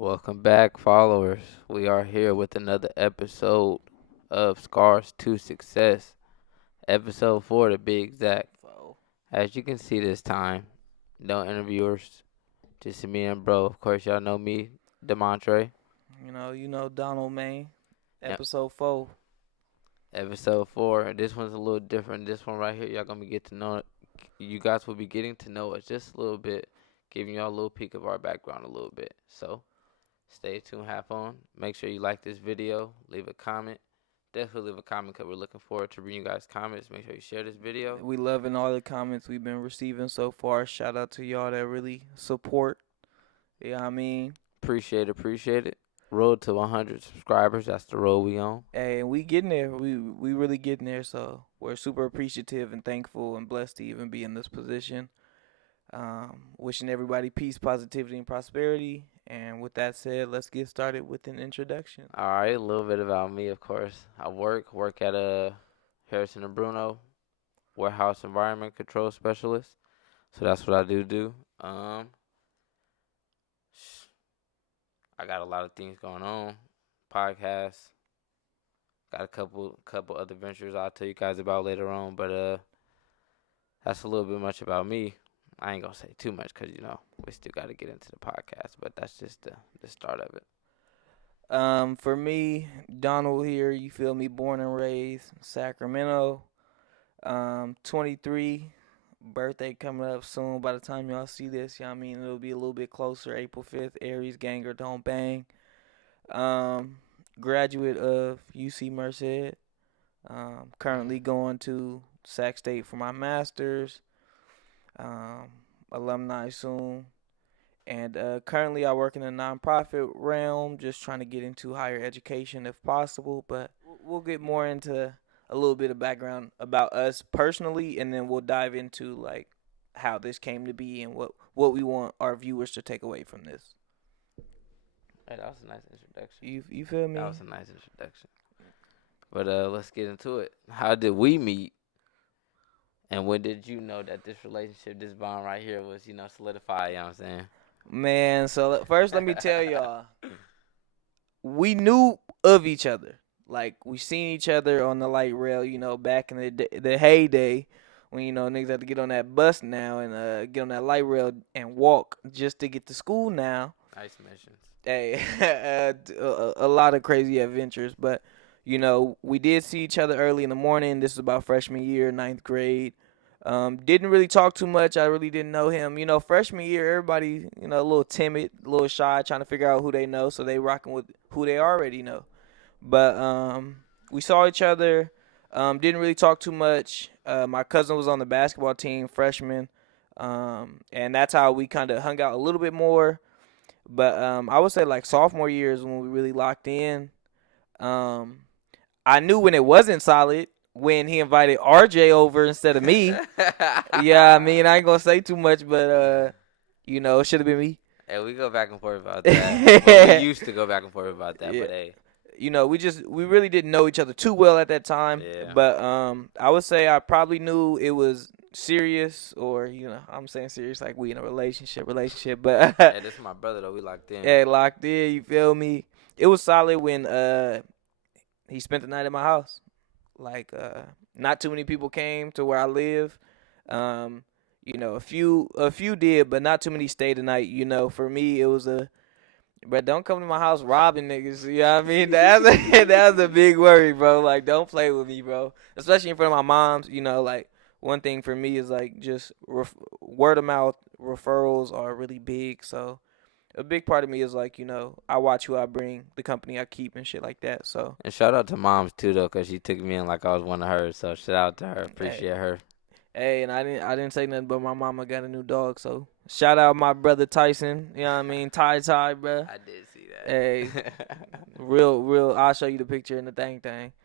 Welcome back, followers. We are here with another episode of Scars to Success, episode 4 to be exact. As you can see this time, no interviewers, just me and bro. Of course, y'all know me, Demontrae. Donald, man. Yep. Episode 4. Episode 4. This one's a little different. This one right here, y'all gonna be get to know. You guys will be getting to know us just a little bit, giving y'all a little peek of our background a little bit. So. Stay tuned, have fun. Make sure you like this video, leave a comment. Definitely leave a comment because we're looking forward to reading you guys' comments. Make sure you share this video. We loving all the comments we've been receiving so far. Shout out to y'all that really support. Yeah, I mean, Appreciate it. Road to 100 subscribers. That's the road we on. hey, we getting there. We really getting there. So we're super appreciative and thankful and blessed to even be in this position. Wishing everybody peace, positivity, and prosperity. And with that said, let's get started with an introduction. All right, a little bit about me, of course. I work at a Harrison and Bruno warehouse environment control specialist. So that's what I do. I got a lot of things going on. Podcasts. Got a couple other ventures I'll tell you guys about later on, but that's a little bit much about me. I ain't gonna say too much because we still got to get into the podcast, but that's just the start of it. For me, Donald here, you feel me, born and raised Sacramento. 23, birthday coming up soon. By the time y'all see this, it'll be a little bit closer. April 5th, Aries Ganger, don't bang. Graduate of UC Merced. Currently going to Sac State for my master's. Alumni soon. And currently I work in a nonprofit realm, just trying to get into higher education if possible. But we'll get more into a little bit of background about us personally, and then we'll dive into like how this came to be and what we want our viewers to take away from this. Hey, that was a nice introduction. You feel me? That was a nice introduction. But let's get into it. How did we meet? And when did you know that this relationship, this bond right here was, solidified, you know what I'm saying? Man, so first let me tell y'all, we knew of each other. Like, we seen each other on the light rail, back in the heyday when, niggas had to get on that bus now and get on that light rail and walk just to get to school now. Nice missions. Hey, a lot of crazy adventures, but, we did see each other early in the morning. This was about freshman year, ninth grade. Didn't really talk too much. I really didn't know him. Freshman year, everybody, a little timid, a little shy, trying to figure out who they know, so they rocking with who they already know. But we saw each other. Didn't really talk too much. My cousin was on the basketball team, freshman, and that's how we kind of hung out a little bit more. But I would say like sophomore year is when we really locked in. I knew when it wasn't solid when he invited RJ over instead of me. Yeah, I ain't gonna say too much, but it should have been me. Hey, we go back and forth about that. Well, we used to go back and forth about that, Yeah. but hey. We really didn't know each other too well at that time. Yeah. But I would say I probably knew it was serious, or I'm saying serious like we in a relationship. But Hey, this is my brother though. We locked in. yeah, locked in. You feel me? It was solid when he spent the night at my house. Like not too many people came to where I live. A few did, but not too many stayed the night. For me it was but don't come to my house robbing niggas. You know what I mean? That's a big worry, bro. Like, don't play with me, bro. Especially in front of my moms. Like, one thing for me is like just word of mouth referrals are really big. So a big part of me is like, I watch who I bring, the company I keep, and shit like that. So And shout out to moms too though, cause she took me in like I was one of hers. So shout out to her. Appreciate her. Hey, and I didn't say nothing, but my mama got a new dog. So shout out my brother Tyson. You know what I mean? Ty, bro. I did see that. Hey, real. I'll show you the picture and the thing.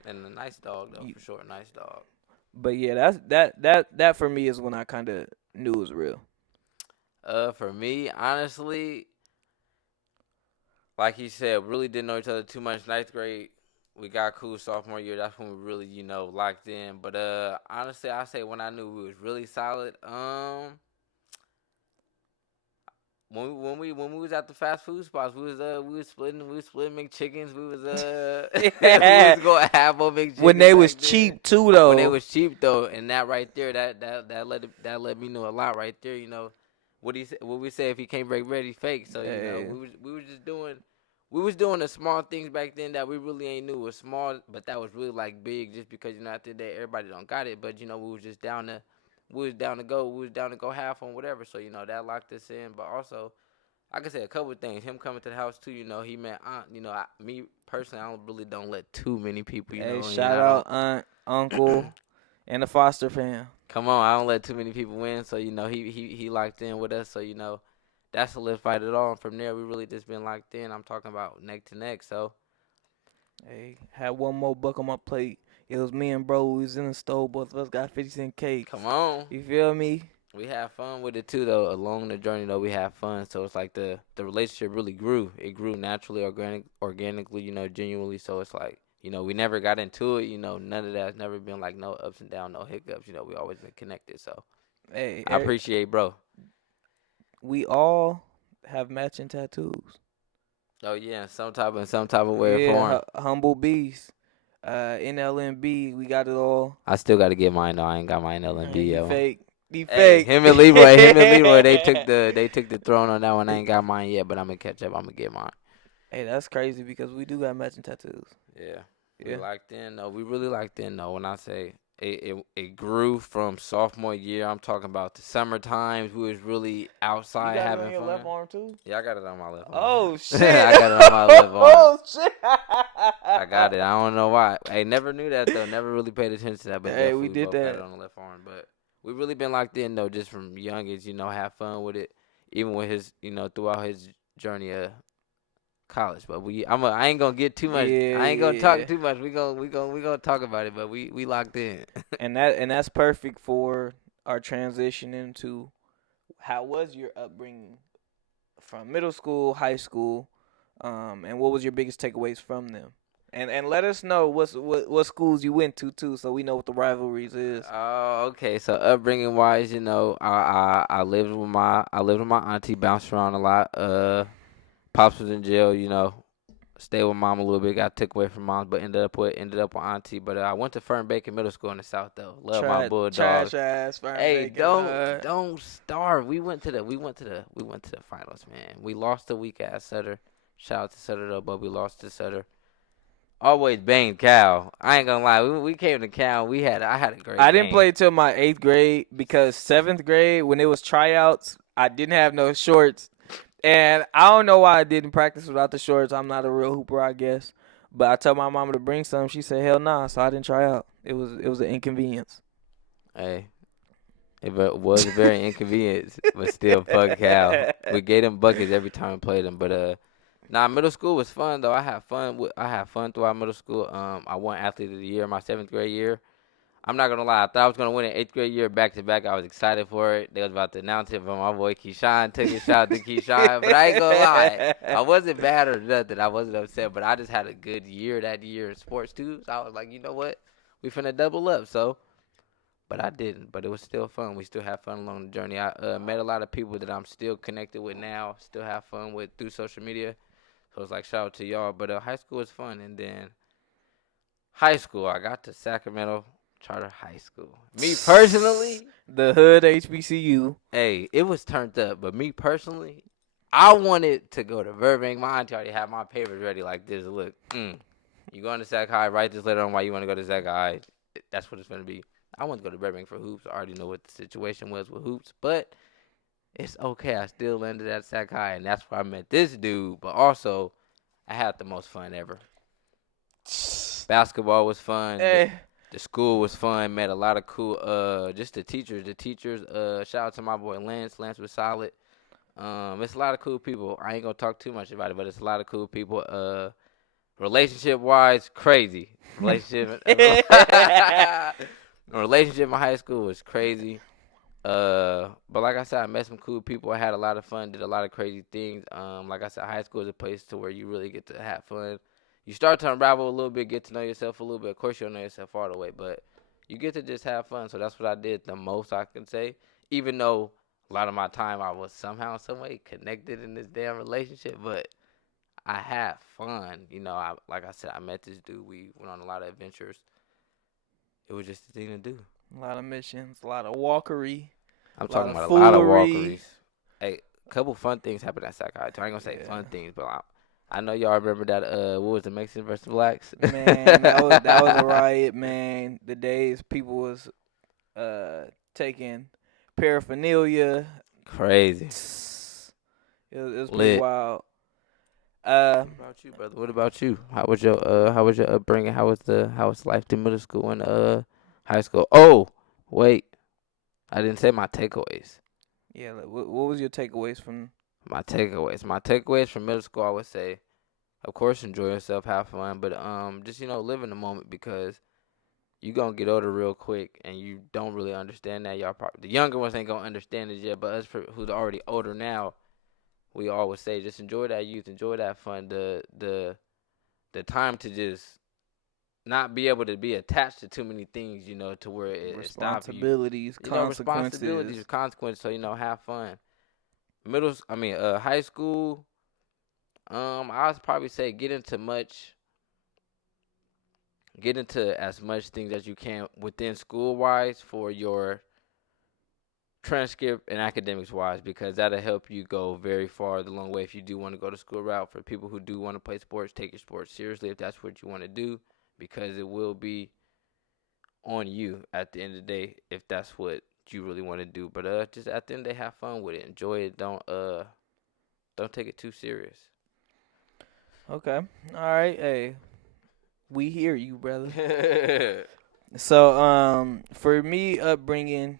And a nice dog though, for sure. Nice dog. But yeah, that for me is when I kind of knew it was real. For me, honestly, like he said, really didn't know each other too much. Ninth grade, we got cool sophomore year. That's when we really, locked in. But honestly, I say when I knew we was really solid. when we was at the fast food spots, we was splitting McChickens. We was we Yeah. was going half on When McChickens they was back then. cheap too, When they though. was cheap though, and that right there, that let me know a lot right there. What we say, if he can't break bread, he fake. So Yeah. we was just doing. We was doing the small things back then that we really ain't knew was small, but that was really like big, just because at the end of the day everybody don't got it. But we was just down to, we was down to go half on whatever. So that locked us in. But also, like I said, a couple of things. Him coming to the house too. He met aunt. Me personally, I don't let too many people. Hey, And shout I out don't. aunt, uncle, and the foster fam. Come on, I don't let too many people win. So he locked in with us. So that solidified it all. And from there, we really just been locked in. I'm talking about neck to neck. So Hey, had one more buck on my plate. It was me and bro. We was in the store. Both of us got 50-cent cakes. come on. You feel me? We have fun with it too, though. Along the journey, though, we have fun. So it's like the relationship really grew. It grew naturally, organically, genuinely. So it's like, we never got into it. None of that's never been like no ups and downs, no hiccups. We always been connected. So Hey, I appreciate, bro. we all have matching tattoos. Oh yeah, in some type of way or Yeah, form. humble beast. NLNB, we got it all. I still got to get mine though. I ain't got my LNB He yo. fake. He Hey, fake. him and Leroy, they took the throne on that one. I ain't got mine yet, but I'm gonna catch up. I'm gonna get mine. Hey, that's crazy because we do got matching tattoos. Yeah, we Yeah. locked in though. We really locked in though. When I say it grew from sophomore year, I'm talking about the summer times. We was really You outside got it on having your fun. left arm too? Yeah, I got it on my left arm. Oh shit! I got it on my left arm. Oh shit! I got it. I don't know why. I never knew that though. Never really paid attention to that. But Hey, we definitely did both got that. it on the left arm. But we really been locked in though, just from young age. Have fun with it, even with his, throughout his journey of college. But I ain't gonna get too much. Yeah, I ain't gonna talk yeah. too much. We gonna talk about it. But we locked in. And that's perfect for our transition into how was your upbringing from middle school, high school, and what was your biggest takeaways from them? And let us know what schools you went to too, so we know what the rivalries is. Oh, okay. So upbringing wise, I lived with my auntie, bounced around a lot. Pops was in jail. Stayed with mom a little bit, got took away from mom, but ended up with auntie. But I went to Fern Bacon Middle School in the South though. Love my Trash Bulldogs. ass Fern Hey, Bacon. don't starve. We went to the finals, man. We lost the week at Sutter. Shout out to Sutter though, but we lost to Sutter. Always banged Cal. I ain't gonna lie. We came to Cal. I had a great I didn't game. play till my 8th grade because 7th grade when it was tryouts, I didn't have no shorts, and I don't know why I didn't practice without the shorts. I'm not a real hooper, I guess. But I told my mama to bring some. She said hell nah, so I didn't try out. It was an inconvenience. Hey, it was very inconvenient, but still, fuck Cal. We gave them buckets every time we played them. But nah, middle school was fun though. I had fun throughout middle school. I won athlete of the year my 7th grade year. I'm not gonna lie. I thought I was gonna win an 8th grade year back to back. I was excited for it. They was about to announce it, but my boy Keyshawn took a shot to Keyshawn. But I ain't gonna lie, I wasn't mad or nothing. I wasn't upset, but I just had a good year that year in sports too. So I was like, you know what, we finna double up. So, but I didn't. But it was still fun. We still had fun along the journey. I met a lot of people that I'm still connected with now. Still have fun with through social media. So it's like shout out to y'all. But high school was fun, and then high school I got to Sacramento Charter High School. Me personally, The hood HBCU. hey, it was turned up. But me personally, I wanted to go to Burbank. My auntie already had my papers ready like this. Look, you going to Sac High? Write this letter on why you want to go to Sac High. That's what it's gonna be. I want to go to Burbank for hoops. I already know what the situation was with hoops, but it's okay. I still landed at Sac High, and that's where I met this dude. But also, I had the most fun ever. Basketball was fun. Eh, The school was fun. Met a lot of cool. Just the teachers. Shout out to my boy Lance. Lance was solid. It's a lot of cool people. I ain't gonna talk too much about it, but it's a lot of cool people. Relationship wise, crazy. Relationship. Relationship in high school was crazy. But like I said, I met some cool people. I had a lot of fun. Did a lot of crazy things. Like I said, high school is a place to where you really get to have fun. You start to unravel a little bit, get to know yourself a little bit. Of course, you don't know yourself all the way, but you get to just have fun. So that's what I did the most I can say. Even though a lot of my time I was somehow, some way connected in this damn relationship, but I had fun. You know, like I said, I met this dude. We went on a lot of adventures. It was just the thing to do. A lot of missions, a lot of walkery, I'm a lot talking of about a lot of foolery. walkeries. Hey, a couple fun things happened at psychiatry. I ain't gonna say Yeah. fun things, but I know y'all remember that. What was the Mexicans versus blacks? Man, that was a riot, man. The days people was taking paraphernalia. Crazy. It was pretty Lit. wild. What about you, brother? What about you? How was your upbringing? How was life through middle school and high school? Oh, wait, I didn't say my takeaways. Yeah, like, what was your takeaways from? My takeaways from middle school, I would say, of course, enjoy yourself, have fun, but just live in the moment because you gonna get older real quick and you don't really understand that. Y'all probably the younger ones ain't gonna understand it yet, but us who's already older now, we always say just enjoy that youth, enjoy that fun, the time to just not be able to be attached to too many things, to where it stop you. Responsibilities, Responsibilities, consequences. consequences. So have fun. High school. I would probably say get into as much things as you can within school wise for your transcript and academics wise because that'll help you go very far the long way if you do want to go the school route. For people who do want to play sports, take your sports seriously if that's what you want to do because it will be on you at the end of the day if that's what you really want to do. But just at the end of the day, have fun with it, enjoy it. Don't take it too serious. Okay, all right. Hey, we hear you, brother. So, for me, upbringing,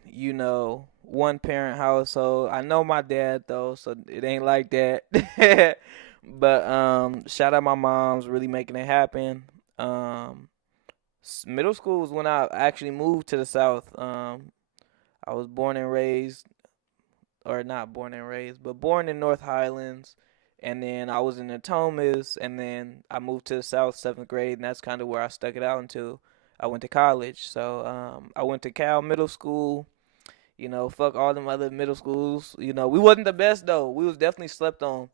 one parent household. I know my dad though, so it ain't like that. But shout out my mom's really making it happen. Um, Middle school was when I actually moved to the South. I was born and raised, or not born and raised, but born in North Highlands. And then I was in the Thomas, and then I moved to the South 7th grade, and that's kind of where I stuck it out until I went to college. So I went to Cal Middle School. Fuck all them other middle schools. We wasn't the best though. We was definitely slept on,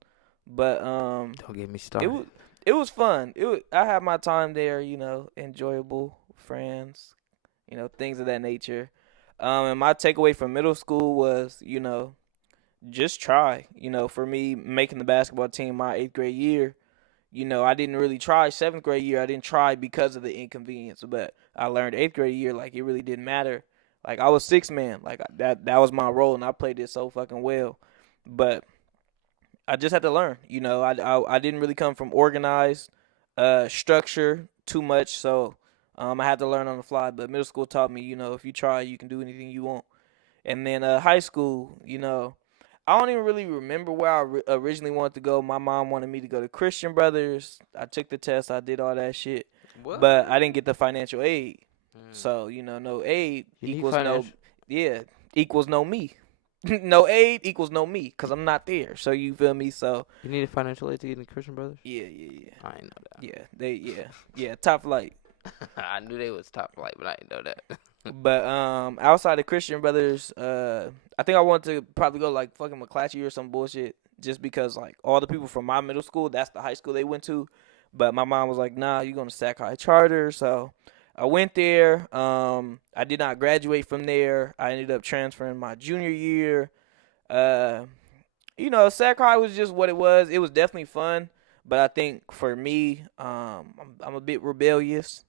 but Don't get me it started. was it was fun. I had my time there. Enjoyable friends. Things of that nature. And my takeaway from middle school was just try. For me, making the basketball team my 8th grade year, I didn't really try 7th grade year. I didn't try because of the inconvenience, but I learned 8th grade year like it really didn't matter. Like I was 6 man, like that was my role, and I played it so fucking well. But I just had to learn. I didn't really come from organized structure too much, so I had to learn on the fly. But middle school taught me, if you try, you can do anything you want. And then high school, I don't even really remember where I originally wanted to go. My mom wanted me to go to Christian Brothers. I took the test. I did all that shit, What? but I didn't get the financial aid. Mm. So no aid You need equals no, financial. yeah, equals no me. No aid equals no me, cause I'm not there. So you feel me? So You need a financial aid to get in Christian Brothers. yeah, yeah, yeah, I didn't know that. yeah, top flight. I knew they was top flight, but I didn't know that. But outside of Christian Brothers, I think I wanted to probably go like fucking McClatchy or some bullshit, just because like all the people from my middle school, that's the high school they went to. But my mom was like, "Nah, you going to Sac High Charter." So I went there. I did not graduate from there. I ended up transferring my junior year. Uh, Sac High was just what it was. It was definitely fun, but I think for me, I'm a bit rebellious.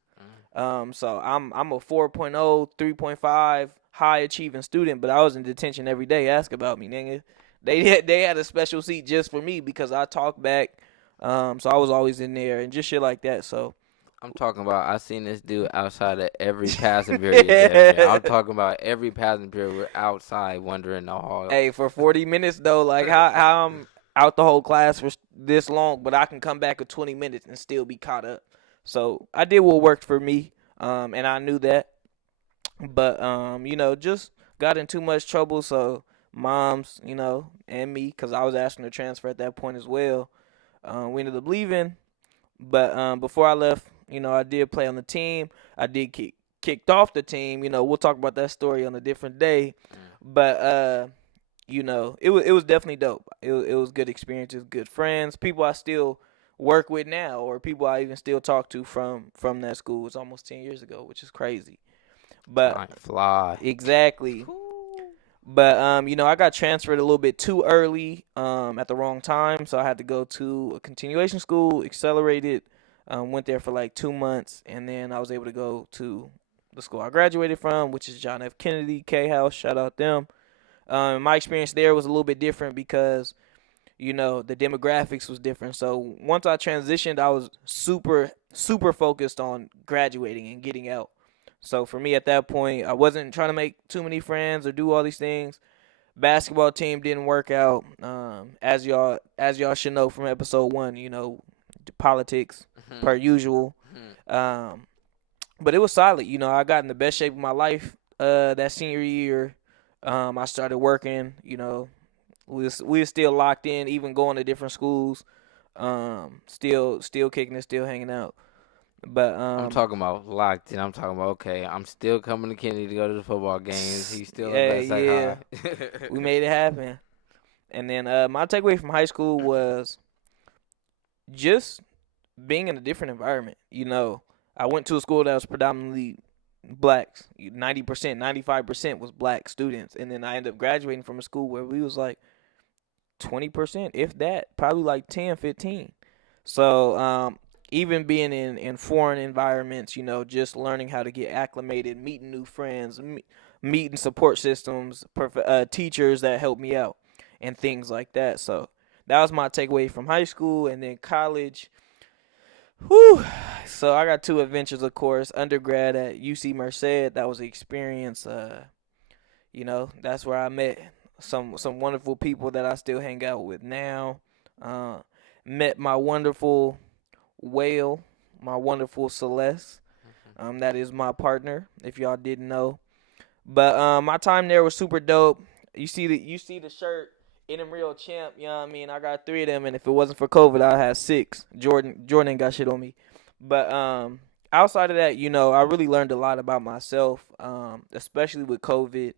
So I'm a 4.0, 3.5 high achieving student, but I was in detention every day. Ask about me, nigga. They had a special seat just for me because I talk back. So I was always in there and just shit like that. So I'm talking about I seen this dude outside of every passing period. Damn near. I'm talking about every passing period. We're outside wandering the hall. hey, for 40 minutes though, like how I'm out the whole class for this long, but I can come back in 20 minutes and still be caught up. So I did what worked for me, and I knew that. But just got in too much trouble. So moms, and me, because I was asking to transfer at that point as well. We ended up leaving, but before I left, I did play on the team. I did kicked off the team. We'll talk about that story on a different day. Mm. But it was definitely dope. It was good experiences, good friends, people I still work with now, or people I even still talk to from that school. It's almost 10 years ago, which is crazy. But Time fly. exactly. But I got transferred a little bit too early, at the wrong time, so I had to go to a continuation school, accelerated. Went there for like 2 months, and then I was able to go to the school I graduated from, which is John F. Kennedy K House. Shout out them. My experience there was a little bit different because the demographics was different. So once I transitioned, I was super focused on graduating and getting out. So for me at that point, I wasn't trying to make too many friends or do all these things. Basketball team didn't work out. As y'all should know from episode 1, the politics per usual. Um, but it was solid. I got in the best shape of my life that senior year. I started working. We was still locked in, even going to different schools. Still kicking it, still hanging out. But I'm talking about locked in. I'm talking about okay. I'm still coming to Kennedy to go to the football games. He's still in yeah, West Side yeah, High. we made it happen. And then my takeaway from high school was just being in a different environment. I went to a school that was predominantly blacks. 90%, 95% was black students, and then I ended up graduating from a school where we was like 20%, if that, probably like 10, 15. So even being in foreign environments, just learning how to get acclimated, meeting new friends, meeting support systems, teachers that helped me out, and things like that. So that was my takeaway from high school. And then college. Whew. So I got two adventures, of course. Undergrad at UC Merced. That was an experience. That's where I met some wonderful people that I still hang out with now. Uh, Met my wonderful whale, my wonderful Celeste. That is my partner, if y'all didn't know. But my time there was super dope. You see the shirt in them real champ. You know what I mean? I got 3 of them, and if it wasn't for COVID, I'd have 6. Jordan ain't got shit on me. But outside of that, I really learned a lot about myself, especially with COVID.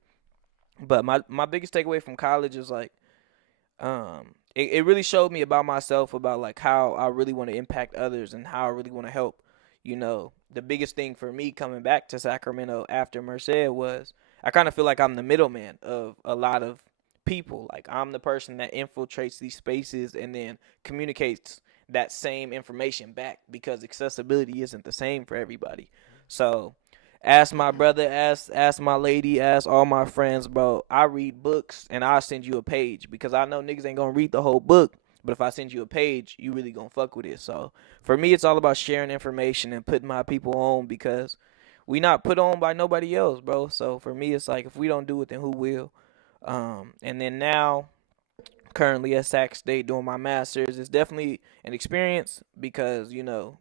But my biggest takeaway from college is like, it really showed me about myself, about like how I really want to impact others and how I really want to help. The biggest thing for me coming back to Sacramento after Merced was I kind of feel like I'm the middleman of a lot of people. Like I'm the person that infiltrates these spaces and then communicates that same information back, because accessibility isn't the same for everybody. So ask my brother, ask my lady, ask all my friends, bro. I read books and I'll send you a page because I know niggas ain't gonna read the whole book. But if I send you a page, you really gonna fuck with it. So for me, it's all about sharing information and putting my people on, because we not put on by nobody else, bro. So for me, it's like if we don't do it, then who will? And then now, currently at Sac State doing my master's, it's definitely an experience because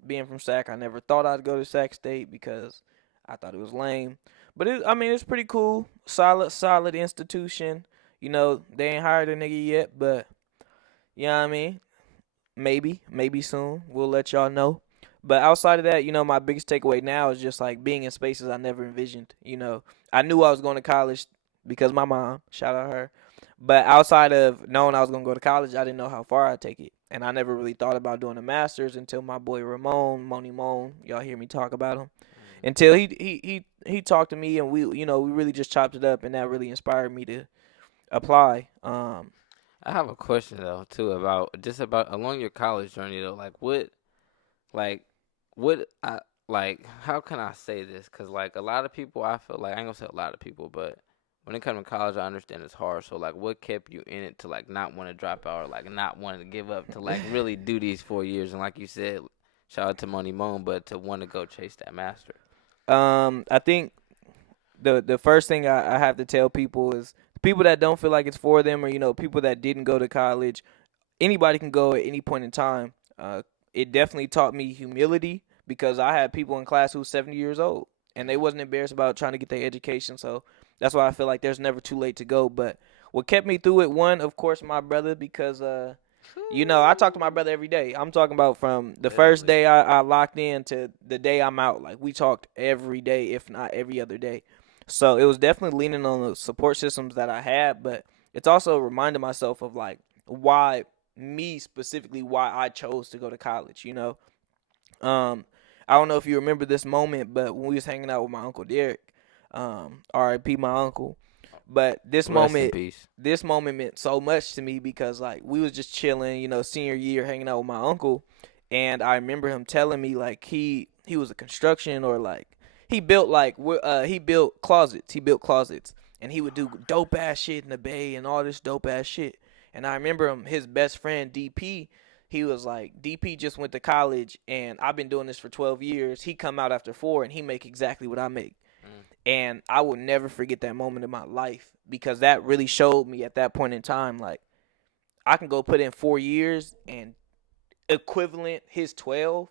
being from Sac, I never thought I'd go to Sac State because I thought it was lame. But it's pretty cool, solid institution. They ain't hired a nigga yet, but you know what I mean. Maybe soon. We'll let y'all know. But outside of that, my biggest takeaway now is just like being in spaces I never envisioned. I knew I was going to college because my mom, shout out her. But outside of knowing I was going to go to college, I didn't know how far I'd take it. And I never really thought about doing a master's until my boy Ramon, Moni Moan, y'all hear me talk about him. Until he talked to me, and we really just chopped it up, and that really inspired me to apply. I have a question though too about along your college journey though. Like what I like. How can I say this? Cause like a lot of people, I feel like I ain't gonna say a lot of people, but when it comes to college, I understand it's hard. So like, what kept you in it to like not want to drop out or like not want to give up to like really do these 4 years? And like you said, shout out to Money Moan, but to want to go chase that master. I think the first thing I have to tell people is people that don't feel like it's for them, or people that didn't go to college. Anybody can go at any point in time. It definitely taught me humility, because I had people in class who was 70 years old and they wasn't embarrassed about trying to get their education. So that's why I feel like there's never too late to go. But what kept me through it, one, of course, my brother, because I talk to my brother every day. I'm talking about from the first day I locked in to the day I'm out. Like we talked every day, if not every other day. So it was definitely leaning on the support systems that I had, but it's also reminding myself of like why me specifically why I chose to go to college. Um, I don't know if you remember this moment, but when we was hanging out with my uncle Derek, R.I.P. my uncle. But Rest in peace. this moment meant so much to me because like we was just chilling, senior year, hanging out with my uncle, and I remember him telling me like he was a construction or like he built closets, and he would do dope ass shit in the bay and all this dope ass shit. And I remember his best friend DP, he was like, DP just went to college and I've been doing this for 12 years. He come out after 4 and he make exactly what I make. Mm. And I will never forget that moment in my life because that really showed me at that point in time, like, I can go put in 4 years and equivalent his 12.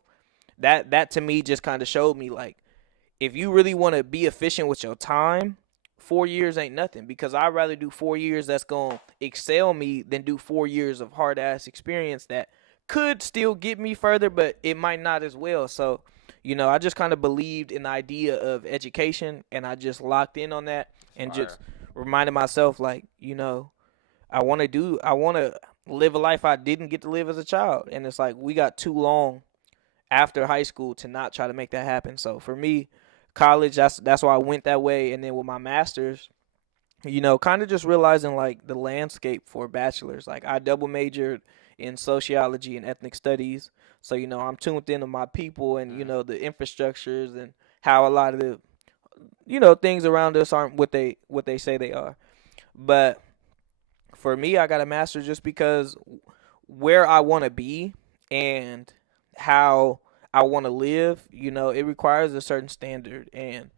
That to me just kind of showed me, like, if you really want to be efficient with your time, 4 years ain't nothing because I'd rather do 4 years that's going to excel me than do 4 years of hard ass experience that could still get me further, but it might not as well. So, I just kind of believed in the idea of education and I just locked in on that and Fire. just reminded myself, like, I want to live a life I didn't get to live as a child. And it's like, we got too long after high school to not try to make that happen. So for me, college, that's why I went that way. And then with my master's, kind of just realizing like the landscape for bachelors. Like I double majored in sociology and ethnic studies. So, I'm tuned into my people and, Mm. the infrastructures and how a lot of the, things around us aren't what they say they are. But for me, I got a master's just because where I want to be and how I want to live, it requires a certain standard, and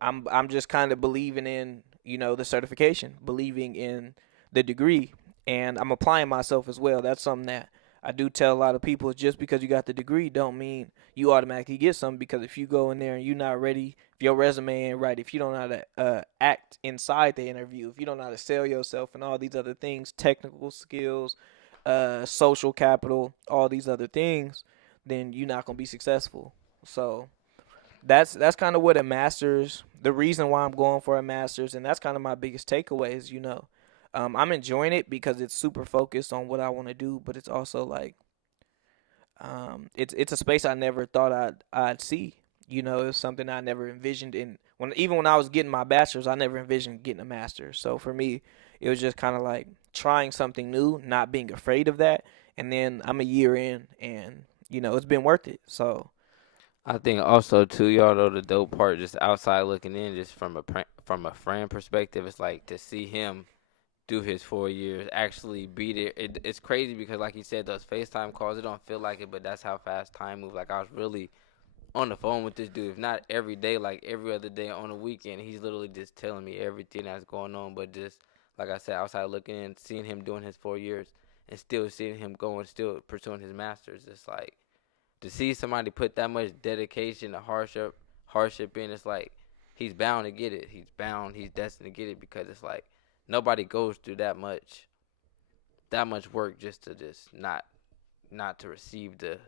I'm just kind of believing in the certification, believing in the degree, and I'm applying myself as well. That's something that I do tell a lot of people. Just because you got the degree, don't mean you automatically get something. Because if you go in there and you're not ready, if your resume ain't right, if you don't know how to act inside the interview, if you don't know how to sell yourself and all these other things, technical skills, social capital, all these other things, then you're not gonna be successful. So that's kind of what a master's. The reason why I'm going for a master's, and that's kind of my biggest takeaways. I'm enjoying it because it's super focused on what I want to do, but it's also like it's a space I never thought I'd see. It's something I never envisioned. In when I was getting my bachelor's, I never envisioned getting a master's. So for me, it was just kind of like trying something new, not being afraid of that. And then I'm a year in, and it's been worth it. So I think also too, y'all know the dope part, just outside looking in, just from a friend perspective, it's like to see him do his 4 years, actually be there. It's crazy because, like you said, those FaceTime calls, it don't feel like it, but that's how fast time moves. Like I was really on the phone with this dude, if not every day, like every other day on the weekend. He's literally just telling me everything that's going on. But just like I said, outside looking in, seeing him doing his 4 years, and still seeing him going, still pursuing his masters, it's like to see somebody put that much dedication and hardship in. It's like he's bound to get it. He's destined to get it because it's like nobody goes through that much work just to not to receive the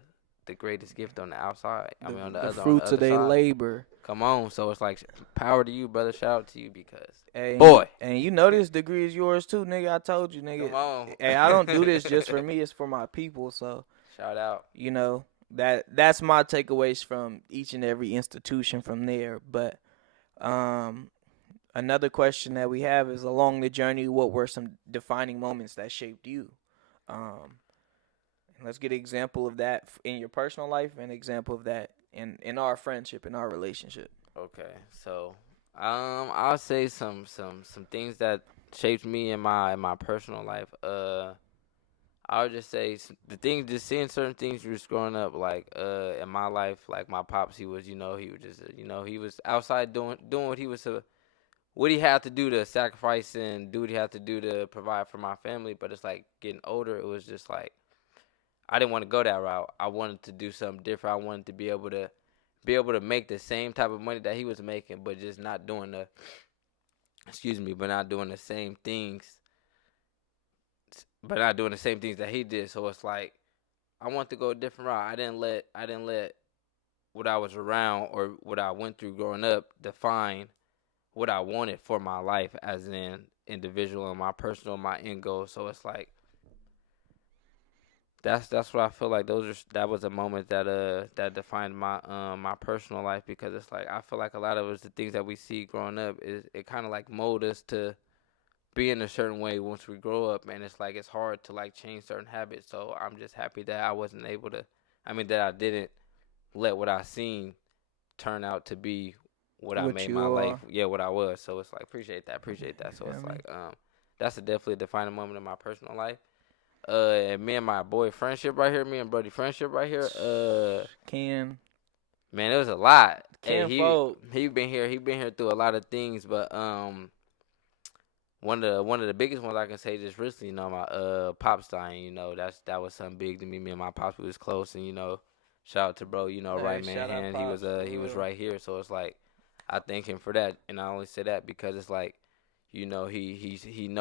greatest gift on the outside. I the mean, the on the fruits of other their side. labor. Come on, so it's like power to you, brother. Shout out to you because Hey, boy, and you know this degree is yours too, nigga. I told you, nigga. come on. Hey, I don't do this just for me. It's for my people. So Shout out. that's my takeaways from each and every institution from there. But um, another question that we have is along the journey, what were some defining moments that shaped you? Um, let's get an example of that in your personal life and an example of that in our friendship, in our relationship. Okay, so I'll say some things that shaped me in my personal life. I would just say the things, just seeing certain things just growing up, like in my life, like my pops, he was just, he was outside doing what he was, what he had to do to sacrifice and do what he had to do to provide for my family. But it's like getting older, it was just like I didn't want to go that route. I wanted to do something different. I wanted to be able to make the same type of money that he was making, but just not doing but not doing the same things, but not doing the same things that he did. So it's like I want to go a different route. I didn't let what I was around or what I went through growing up define what I wanted for my life, as in individual and my personal, my end goal. So it's like that's what I feel like. That was a moment that defined my personal life, because it's like I feel like a lot of us, the things that we see growing up, is it kind of like mold us to be in a certain way once we grow up, and it's like it's hard to like change certain habits. So I'm just happy that I wasn't able to, I mean that I didn't let what I seen turn out to be what I What made my you life, are. yeah, what I was. So it's like appreciate that. So You feel it's me? like that's a definitely a defining moment in my personal life. And me and my boy friendship right here, me and Brody friendship right here. Ken. Man, it was a lot. Hey, Ken Folk. he been here through a lot of things, but one of the biggest ones I can say just recently, my pops dying, that was something big to me. Me and my pops, we was close, and shout out to bro, Hey, right man shout out hand. Pops for He was real. right here, so it's like I thank him for that, and I only say that because it's like, he know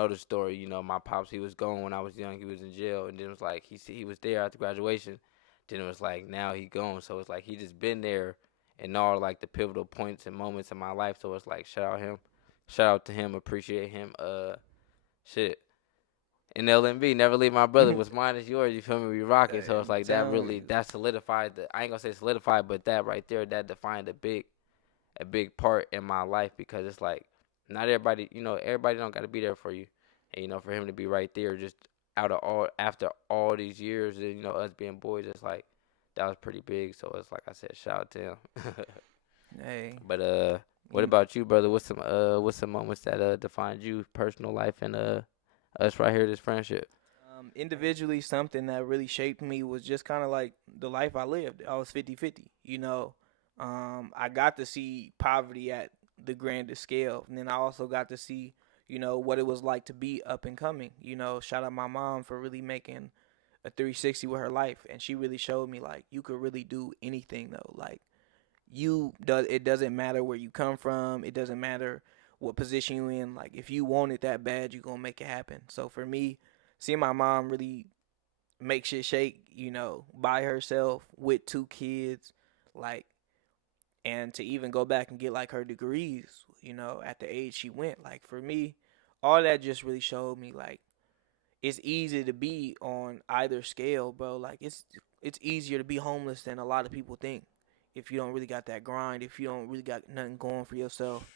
the story. My pops, he was gone when I was young. He was in jail, and then it was like he was there after graduation. Then it was like now he gone, so it's like he just been there in all like the pivotal points and moments in my life. So it's like shout out to him, appreciate him. Shit. And LMB, never leave my brother. What's mine is yours. You feel me? We rocking. Hey, So it's I'm like telling you. that solidified. I ain't gonna say solidified, but that right there, that defined a big part in my life, because it's like not everybody, everybody don't got to be there for you, and for him to be right there, just out of all after all these years, and us being boys, it's like that was pretty big. So it's like I said, shout out to him. Hey. But what You, about you, brother? What's some moments that defined you, personal life, and us right here, this friendship? individually, something that really shaped me was just kind of like the life I lived. I was 50-50. I got to see poverty at the grandest scale. And then I also got to see, what it was like to be up and coming. Shout out my mom for really making a 360 with her life. And she really showed me, like, you could really do anything, though. Like, it doesn't matter where you come from. It doesn't matter what position you in. Like, if you want it that bad, you're gonna make it happen. So for me, seeing my mom really make shit shake, by herself with two kids, like, and to even go back and get like her degrees, at the age she went. Like, for me, all that just really showed me, like, it's easy to be on either scale, bro. Like, it's easier to be homeless than a lot of people think, if you don't really got that grind, if you don't really got nothing going for yourself.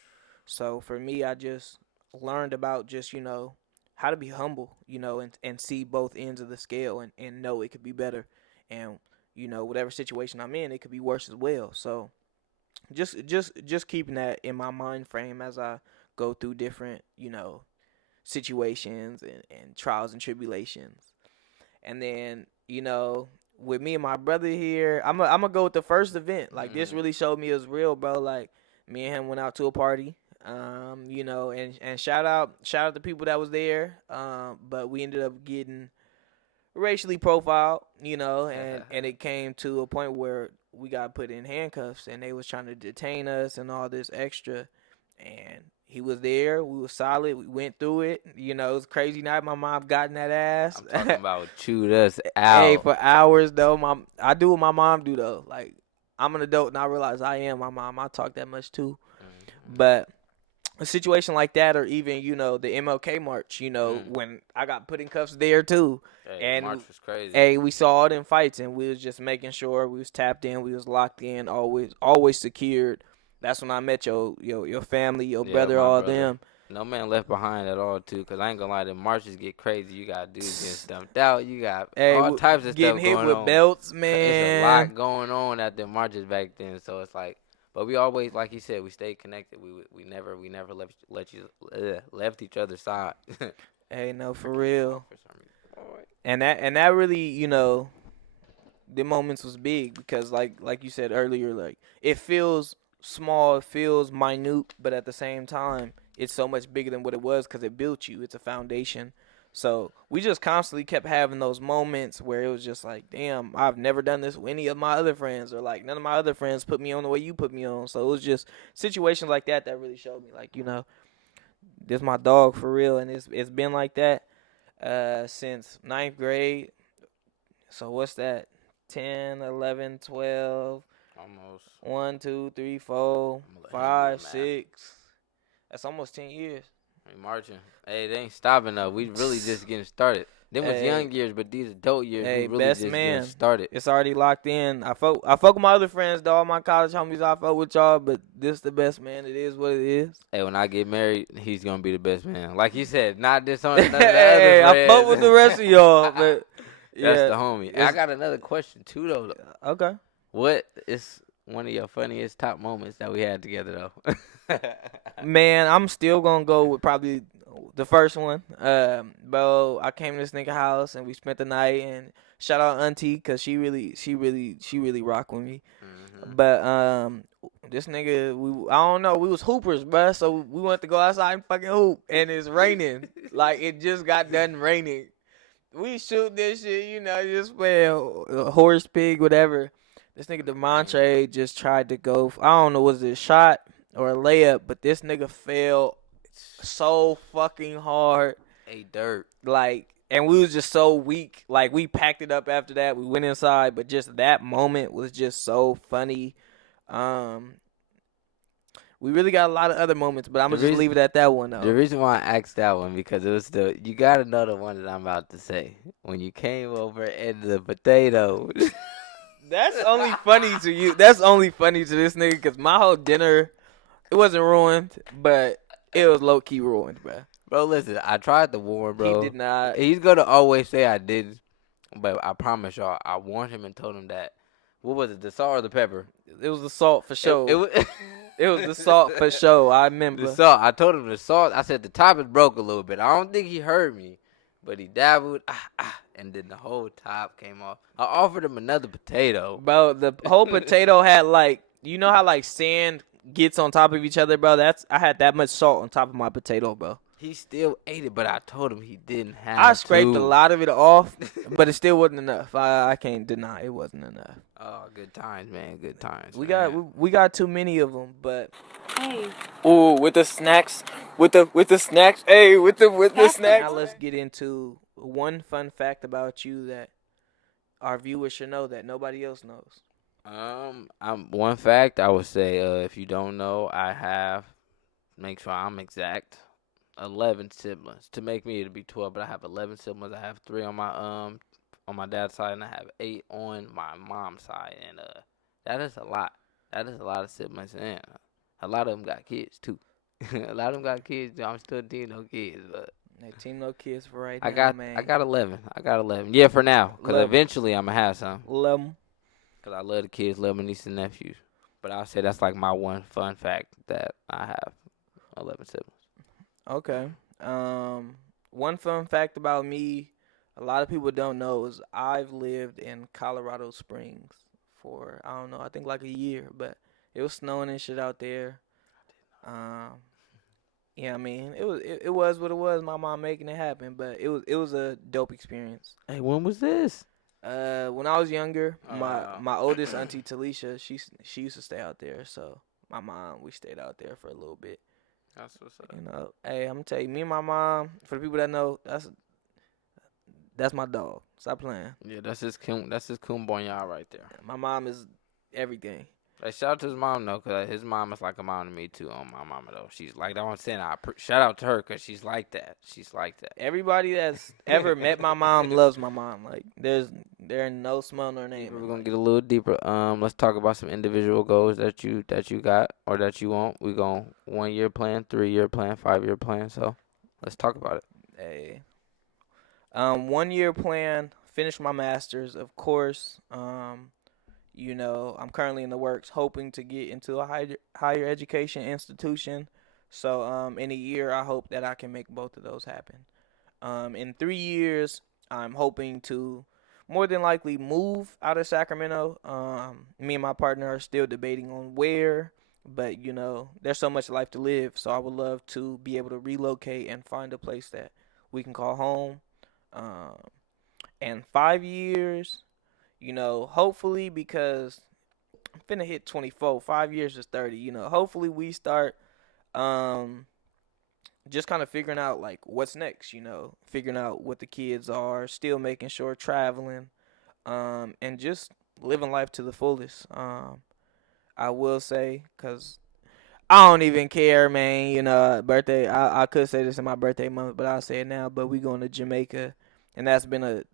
So for me, I just learned about just, how to be humble, and see both ends of the scale, and know it could be better. And, whatever situation I'm in, it could be worse as well. So just keeping that in my mind frame as I go through different, situations and trials and tribulations. And then, with me and my brother here, I'm gonna go with the first event. Like, this Mm-hmm. really showed me it was real, bro. Like, me and him went out to a party. And shout out the people that was there. But we ended up getting racially profiled, and it came to a point where we got put in handcuffs, and they was trying to detain us and all this extra. And he was there. We was solid. We went through it. It was a crazy night. My mom got in that ass. I'm talking about chewed us Hey, out. for hours though. I do what my mom do though. Like, I'm an adult and I realize I am my mom. I talk that much too. Mm-hmm. But a situation like that, or even, the MLK march, Mm. when I got put in cuffs there too. Hey, And March was crazy. hey, we saw all them fights, and we was just making sure we was tapped in, we was locked in, always secured. That's when I met your family, your Yeah, brother, my all brother. them. No man left behind at all, too. Cause I ain't gonna lie, the marches get crazy. You got dudes getting stumped out. You got Hey, all types of getting stuff hit going with on. belts, It's a man. lot going on at the marches back then. So it's like, but we always, like you said, we stayed connected. We never left each other's side. Hey, no, I for can't talk real. for some reason. Alright. And that really, the moments was big because, like you said earlier, like, it feels small, it feels minute, but at the same time it's so much bigger than what it was because it built you. It's a foundation. So we just constantly kept having those moments where it was just like, damn, I've never done this with any of my other friends, or like none of my other friends put me on the way you put me on. So it was just situations like that really showed me, like, this my dog for real. And it's been like that since ninth grade. So what's that? 10, 11, 12, Almost. 1, 2, 3, 4, I'm gonna let him do the 5, math. 6. That's almost 10 years. We marching. Hey, they ain't stopping though. We really just getting started. Them was Hey, young years, but these adult years, we hey, really best just getting man. started. It's already locked in. I fuck with my other friends, though. All my college homies, I fuck with y'all. But this the best man. It is what it is. Hey, when I get married, he's gonna be the best man. Like you said, not disowning none of the other Hey, I fuck with the friends. rest of y'all, but That's yeah, the homie. I it's got another question too, though. okay. What is one of your funniest top moments that we had together, though? Man, I'm still gonna go with probably the first one. Bro, I came to this nigga house and we spent the night. And shout out Auntie, cause she really rock with me. Hmm. But this nigga, I don't know, we was hoopers, bruh. So we went to go outside and fucking hoop, and it's raining. Like it just got done raining. We shoot this shit, just play a horse, pig, whatever. This nigga Demontrae just tried to go. I don't know, was it a shot or a layup? But this nigga fell so fucking hard. Hey, dirt. Like, and we was just so weak. Like, we packed it up after that. We went inside, but just that moment was just so funny. Um, we really got a lot of other moments, but I'm The gonna just reason leave it at that one the though. reason why I asked that one because it was you gotta know the one that I'm about to say. When you came over and the potatoes. That's only funny to you. That's only funny to this nigga because my whole dinner, it wasn't ruined, but it was low key ruined, bro. Bro, listen, I tried to warn, He bro. did not. He's gonna always say I didn't, but I promise y'all, I warned him and told him that. What was it, the salt or the pepper? It was the salt for It, sure. it was It was the salt for sure. I the remember. salt. I told him the salt. I said the top is broke a little bit. I don't think he heard me, but he dabbled, and then the whole top came off. I offered him another potato. Bro, the whole potato had like, you know how like sand gets on top of each other, bro? I had that much salt on top of my potato, bro. He still ate it, but I told him he didn't have I scraped to. a lot of it off, but it still wasn't enough. I can't deny it wasn't enough. Oh, good times, man. Good times. We man. got we got too many of them, but Hey, ooh, with the snacks, with the snacks, hey, with the Pass the snacks. Now water. let's get into one fun fact about you that our viewers should know that nobody else knows. I'm one fact I would say. If you don't know, I have. Make sure I'm exact. 11 siblings. To make me, it'd be 12, but I have 11 siblings. I have 3 on my dad's side, and I have 8 on my mom's side, and that is a lot. That is a lot of siblings, and a lot of them got kids too. A lot of them got kids. I'm still team no kids, but Hey, team no kids for right I now, got man. I got 11. I got 11. Yeah, for now, cause 11. eventually I'm gonna have some. 11. Cause I love the kids, love my nieces and nephews. But I'll say that's like my one fun fact that I have 11 siblings. Okay. One fun fact about me, a lot of people don't know, is I've lived in Colorado Springs for I don't know, I think like a year, but it was snowing and shit out there. Um, yeah, I mean, it was what it was. My mom making it happen, but it was a dope experience. Hey, when was this? When I was younger, my Uh, my oldest auntie Talisha, she used to stay out there, so my mom we stayed out there for a little bit. That's what's up. Hey, I'm gonna tell you, me and my mom, for the people that know, that's my dog. Stop playing. Yeah, that's his kumbaya right there. My mom is everything. Hey, shout out to his mom though, cause his mom is like a mom to me too. On my mama though, she's like that. I'm saying, shout out to her, cause she's like that. She's like that. Everybody that's ever met my mom loves my mom. Like there ain't no smell nor name. We're gonna get a little deeper. Let's talk about some individual goals that you got or that you want. We going 1 year plan, 3 year plan, 5 year plan. So let's talk about it. Hey. 1 year plan, finish my masters, of course. I'm currently in the works, hoping to get into a higher education institution. So, in a year, I hope that I can make both of those happen. In 3 years, I'm hoping to more than likely move out of Sacramento. Me and my partner are still debating on where, but there's so much life to live. So I would love to be able to relocate and find a place that we can call home. Um, and 5 years, hopefully because I'm finna hit 24. 5 years is 30. Hopefully we start um just kind of figuring out like what's next. Figuring out what the kids are, still making sure traveling, and just living life to the fullest. I will say, cause I don't even care, man. You know, birthday. I could say this in my birthday month, but I'll say it now. But we going to Jamaica, and that's been a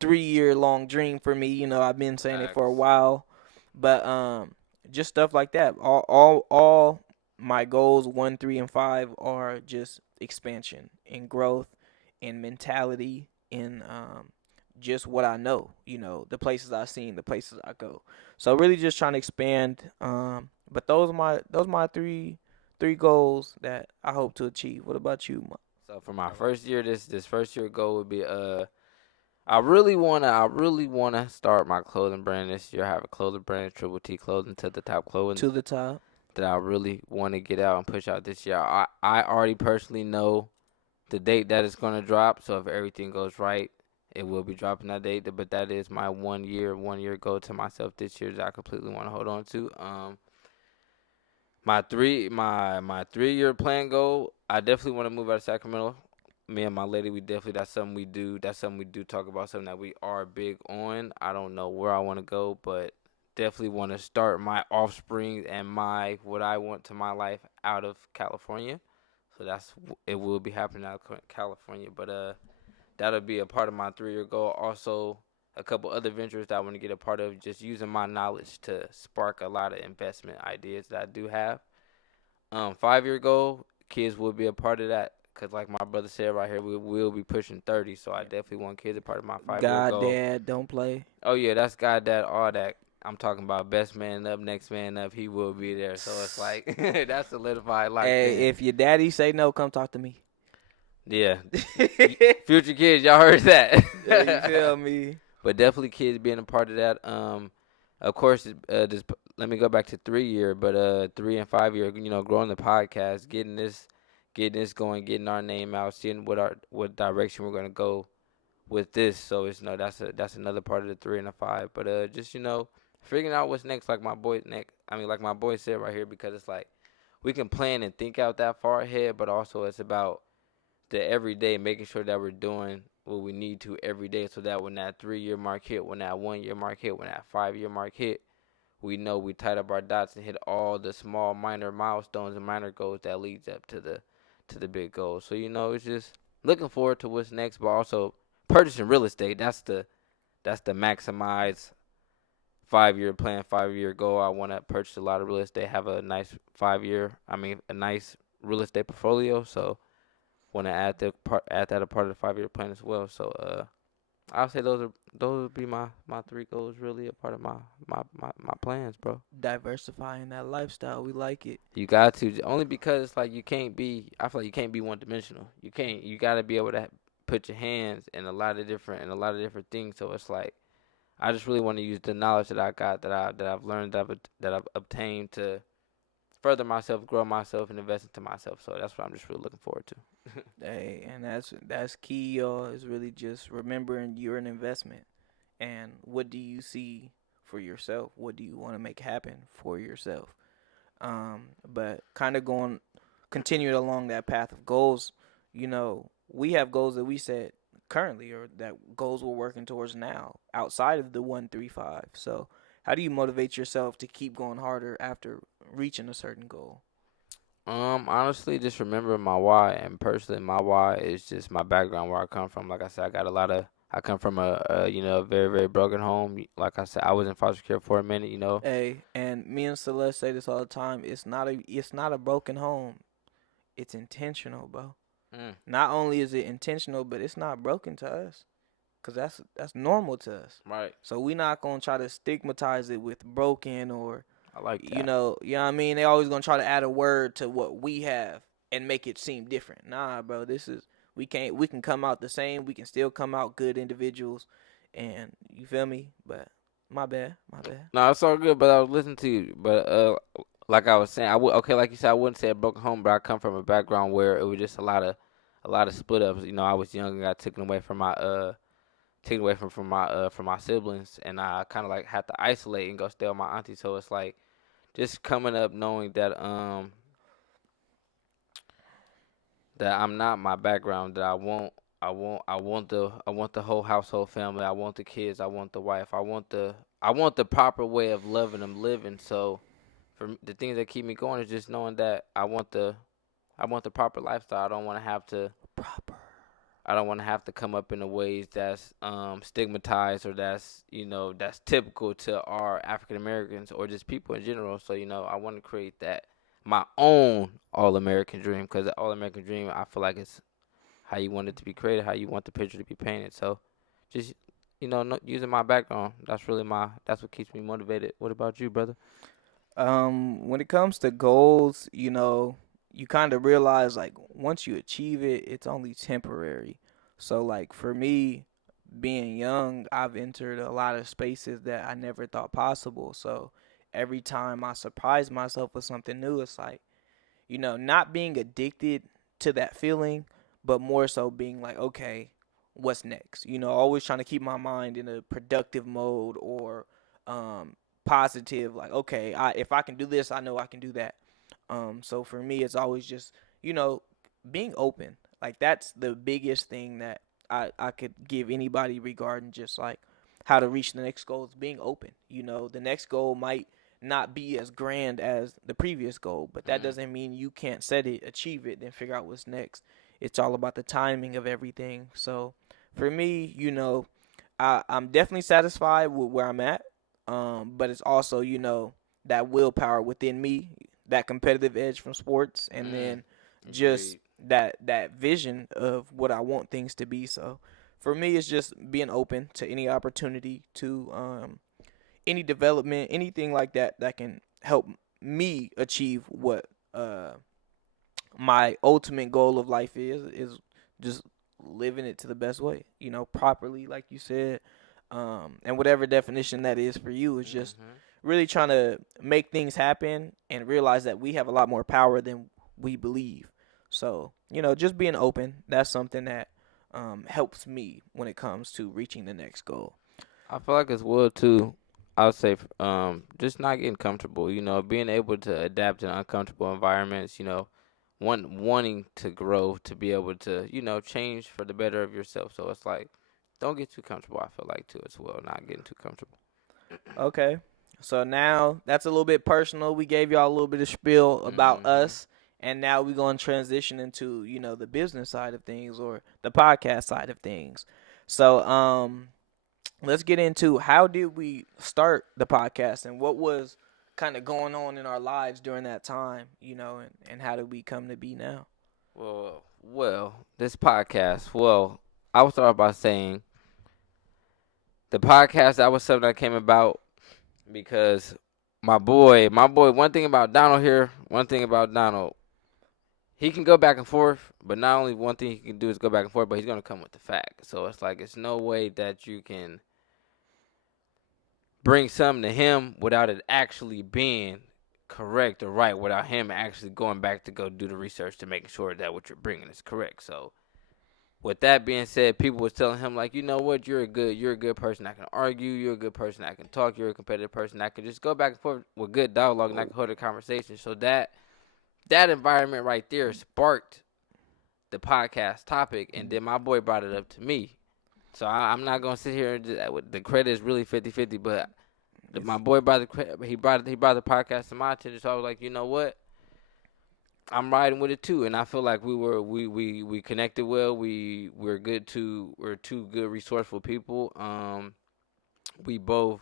3 year long dream for me. You know, I've been saying it for a Facts. while, but just stuff like that. All my goals 1, 3, and 5 are just expansion and growth and mentality and just what I know. You know, the places I've seen, the places I go. So really, just trying to expand. But those are my three goals that I hope to achieve. What about you? So for my first year, this first year goal would be I really wanna start my clothing brand this year. I have a clothing brand, Triple T Clothing, to the top clothing To the top. that I really want to get out and push out this year. I already personally know the date that it's gonna drop. So if everything goes right, it will be dropping that date. But that is my 1 year goal to myself this year that I completely want to hold on to. My 3 year plan goal. I definitely want to move out of Sacramento. Me and my lady, we definitely that's something we do. That's something we do talk about. Something that we are big on. I don't know where I want to go, but definitely want to start my offspring and my what I want to my life out of California. So it will be happening out of California, but that'll be a part of my 3 year goal. Also, a couple other ventures that I want to get a part of, just using my knowledge to spark a lot of investment ideas that I do have. 5 year goal, kids will be a part of that. Cause like my brother said right here, we will be pushing 30, so I definitely want kids a part of my 5 year God, goal. Dad, don't play. Oh yeah, that's God, that all that. I'm talking about best man up, next man up. He will be there, so it's like that's solidified, locked in. Hey, if your daddy say no, come talk to me. Yeah, Yeah, future kids, y'all heard that. you feel me? But definitely kids being a part of that. Of course, let me go back to 3 year, but 3 and 5 year, growing the podcast, getting this going, getting our name out, seeing what direction we're gonna go with this. So it's that's another part of the 3 and the 5. But just figuring out what's next, like my boy next. I mean, like my boy said right here, because it's like we can plan and think out that far ahead, but also it's about the everyday, making sure that we're doing what we need to every day, so that when that 3 year mark hit, when that 1 year mark hit, when that 5 year mark hit, we know we tied up our dots and hit all the small minor milestones and minor goals that leads up to the big goals. So it's just looking forward to what's next, but also purchasing real estate. That's the maximize 5 year plan, 5 year goal. I want to purchase a lot of real estate, have a nice 5 year, a nice real estate portfolio. So want to add that a part of the 5 year plan as well. So I'll say those would be my three goals, really a part of my plans, bro. Diversifying that lifestyle, we like it. You got to, only because it's like you can't be. I feel like you can't be one dimensional. You can't. You got to be able to put your hands in a lot of different things. So it's like I just really want to use the knowledge that I got, that I've learned, that I've obtained to further myself, grow myself, and invest into myself. So that's what I'm just really looking forward to. Hey, and that's key, y'all. Is really just remembering you're an investment, and what do you see for yourself? What do you want to make happen for yourself? But kind of continuing along that path of goals. We have goals that we set currently, or that goals we're working towards now, outside of the 1, 3, 5. So, how do you motivate yourself to keep going harder after reaching a certain goal? Honestly, just remember my why, and personally, my why is just my background, where I come from. Like I said, I come from a very, very broken home. Like I said, I was in foster care for a minute. Hey, and me and Celeste say this all the time. It's not a broken home. It's intentional, bro. Mm, Not only is it intentional, but it's not broken to us, cause that's normal to us. right. So we not gonna try to stigmatize it with broken, or I like that. what I mean. They always gonna try to add a word to what we have and make it seem different. Nah, bro, we can come out the same. We can still come out good individuals, and you feel me. But my bad, my bad. No, it's all good. But I was listening to you. But like I was saying, okay, like you said, I wouldn't say a broken home, but I come from a background where it was just a lot of split ups. I was young and got taken away from my siblings, and I kind of like had to isolate and go stay with my auntie. So it's like just coming up knowing that I'm not my background, that I want the whole household family. I want the kids. I want the wife. I want the proper way of loving them, living. So the things that keep me going is just knowing that I want the proper lifestyle. Proper. I don't want to have to come up in the ways that's stigmatized or that's that's typical to our African Americans or just people in general. So I want to create that my own all American dream, because the all American dream, I feel like it's how you want it to be created, how you want the picture to be painted. So just using my background, that's what keeps me motivated. What about you, brother? When it comes to goals, you kind of realize like once you achieve it, it's only temporary. So like for me, being young, I've entered a lot of spaces that I never thought possible. So every time I surprise myself with something new, it's like, not being addicted to that feeling, but more so being like, okay, what's next? Always trying to keep my mind in a productive mode or positive. Like, okay, if I can do this, I know I can do that. So for me, it's always just you know being open. Like that's the biggest thing that I could give anybody regarding just like how to reach the next goal is being open. The next goal might not be as grand as the previous goal, but that Mm, doesn't mean you can't set it, achieve it, then figure out what's next. It's all about the timing of everything. So for me, I'm definitely satisfied with where I'm at. But it's also, that willpower within me, that competitive edge from sports, and mm, then just agreed. that vision of what I want things to be. So for me, it's just being open to any opportunity to any development, anything like that that can help me achieve what my ultimate goal of life is just living it to the best way, properly, like you said, and whatever definition that is for you is just Hmm. really trying to make things happen and realize that we have a lot more power than we believe. So just being open, that's something that helps me when it comes to reaching the next goal. I feel like as well too. I would say just not getting comfortable. Being able to adapt in uncomfortable environments. Wanting to grow, to be able to change for the better of yourself. So it's like don't get too comfortable. I feel like too as well, not getting too comfortable. Okay. So now that's a little bit personal. We gave y'all a little bit of spiel about Hmm. us, and now we're going to transition into, the business side of things or the podcast side of things. So, let's get into how did we start the podcast and what was kind of going on in our lives during that time, and how did we come to be now? Well, this podcast. Well, I will start off by saying the podcast, that was something that came about because my boy. One thing about Donald, he can go back and forth, but not only one thing he can do is go back and forth, but he's gonna come with the fact. So it's like it's no way that you can bring something to him without it actually being correct or right, without him actually going back to go do the research to make sure that what you're bringing is correct. So with that being said, people was telling him like, you know what, you're a good person that can argue, you're a good person that can talk, you're a competitive person that can just go back and forth with good dialogue and that can hold a conversation. So that environment right there sparked the podcast topic, and then my boy brought it up to me. So I'm not gonna sit here and the credit is really 50-50, but It's my boy he brought the podcast to my attention. So I was like, you know what, I'm riding with it too, and I feel like we connected well. We're two good resourceful people. We both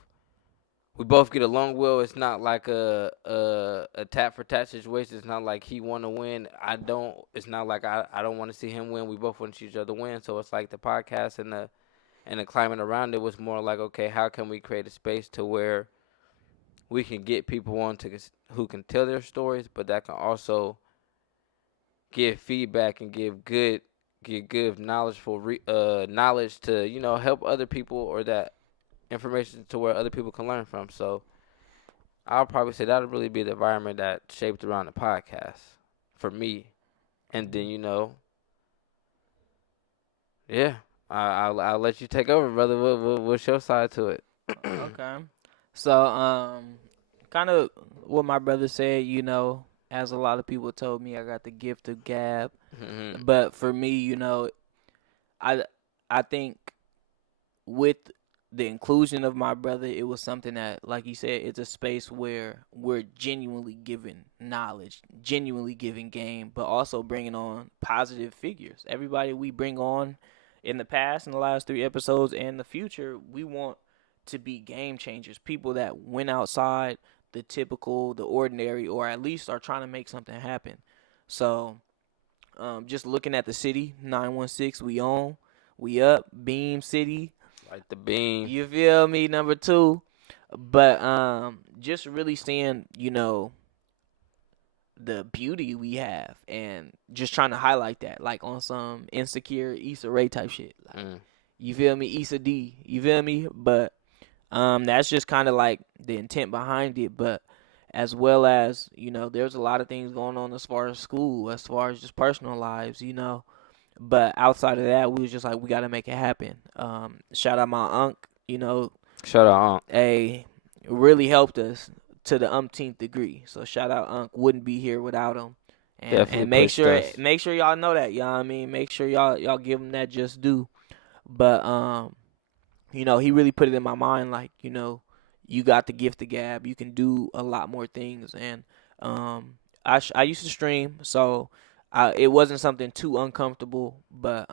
we both get along well. It's not like a tat for tat situation. It's not like he want to win. I don't. It's not like I don't want to see him win. We both want to see each other win. So it's like the podcast and the climate around it was more like, okay, how can we create a space to where we can get people on who can tell their stories, but that can also give feedback and give good knowledge to help other people, or that information to where other people can learn from. So I'll probably say that'll really be the environment that shaped around the podcast for me. And then yeah, I'll let you take over, brother. What's your side to it? okay. So, kind of what my brother said, as a lot of people told me, I got the gift of gab. Mhm. But for me, I I think with the inclusion of my brother, it was something that, like you said, it's a space where we're genuinely giving knowledge, genuinely giving game, but also bringing on positive figures. Everybody we bring on in the past, in the last 3 episodes, and the future, we want to be game changers. People that went outside the typical, the ordinary, or at least are trying to make something happen. So, just looking at the city, 916, we on, we up, Beam City, Like the beam. you feel me? Number two, but just really seeing, the beauty we have, and just trying to highlight that, like on some insecure Issa Rae type shit. Like, Mm. you feel me? Issa D. You feel me? But that's just kind of like the intent behind it. But as well as, there's a lot of things going on as far as school, as far as just personal lives. But outside of that, we was just like, we got to make it happen. Shout out my unc, Shout out, Unc. a really helped us to the umpteenth degree. So shout out unc, wouldn't be here without him. And Definitely make pushed sure us. y'all know that, you know what I mean? Make sure y'all give him that just due. But he really put it in my mind, like, you got the gift of gab. You can do a lot more things. And I used to stream, so it wasn't something too uncomfortable. But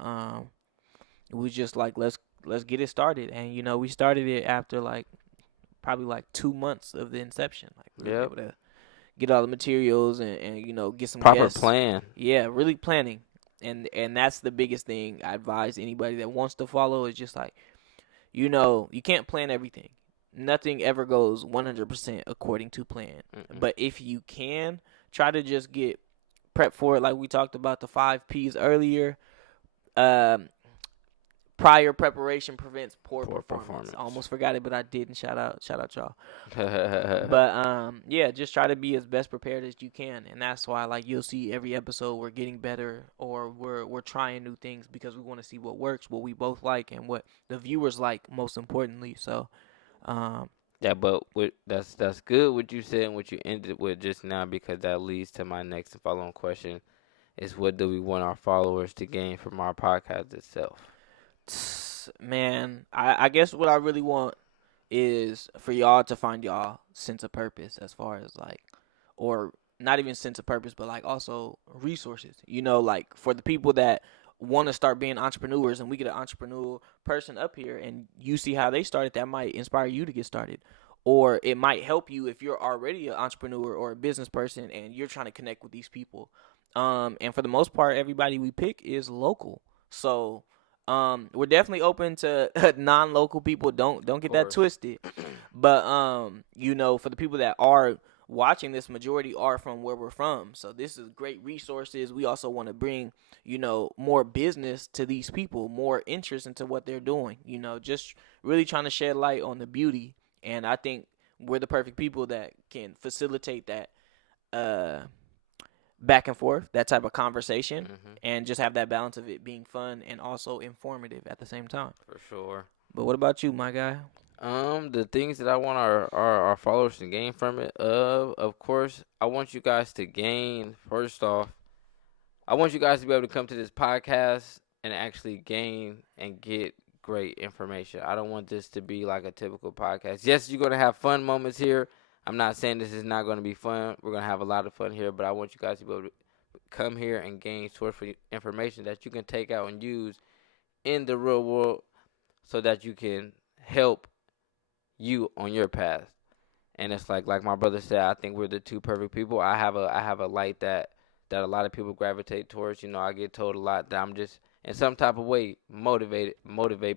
it was just like, let's get it started. And we started it after like probably like 2 months of the inception. Like, we were Yep. able to get all the materials and get some Proper guests. plan. Yeah, really planning. And that's the biggest thing I advise anybody that wants to follow, is just like, you can't plan everything. Nothing ever goes 100% according to plan. Mm-mm. But if you can, try to just get prepped for it, like we talked about the 5 P's earlier. Um, Prior preparation prevents poor performance. I almost forgot it, but I didn't. Shout out y'all. But yeah, just try to be as best prepared as you can, and that's why, like, you'll see every episode we're getting better, or we're trying new things, because we want to see what works, what we both like, and what the viewers like, most importantly. So, Yeah, but that's good what you said and what you ended with just now, because that leads to my next and following question: is what do we want our followers to gain from our podcast itself? man, I guess what I really want is for y'all to find y'all sense of purpose, as far as like, or not even sense of purpose, but like also resources. Like, for the people that want to start being entrepreneurs, and we get an entrepreneurial person up here, and you see how they started, that might inspire you to get started. Or it might help you if you're already an entrepreneur or a business person and you're trying to connect with these people. And for the most part, everybody we pick is local. So we're definitely open to non-local people. Don't get that Course. twisted. But for the people that are watching this, majority are from where we're from. So this is great resources. We also want to bring, more business to these people, more interest into what they're doing. Just really trying to shed light on the beauty. And I think we're the perfect people that can facilitate that back and forth, that type of conversation, Mm-hmm. and just have that balance of it being fun and also informative at the same time. For sure. But what about you, my guy? The things that I want our followers to gain from it, of course, I want you guys to gain, first off, I want you guys to be able to come to this podcast and actually gain and get great information. I don't want this to be like a typical podcast. Yes, you're going to have fun moments here. I'm not saying this is not going to be fun. We're going to have a lot of fun here, but I want you guys to be able to come here and gain sourceful information that you can take out and use in the real world, so that you can help you on your path. And it's like my brother said, I think we're the two perfect people. I have a light that a lot of people gravitate towards. I get told a lot that I'm just in some type of way motivate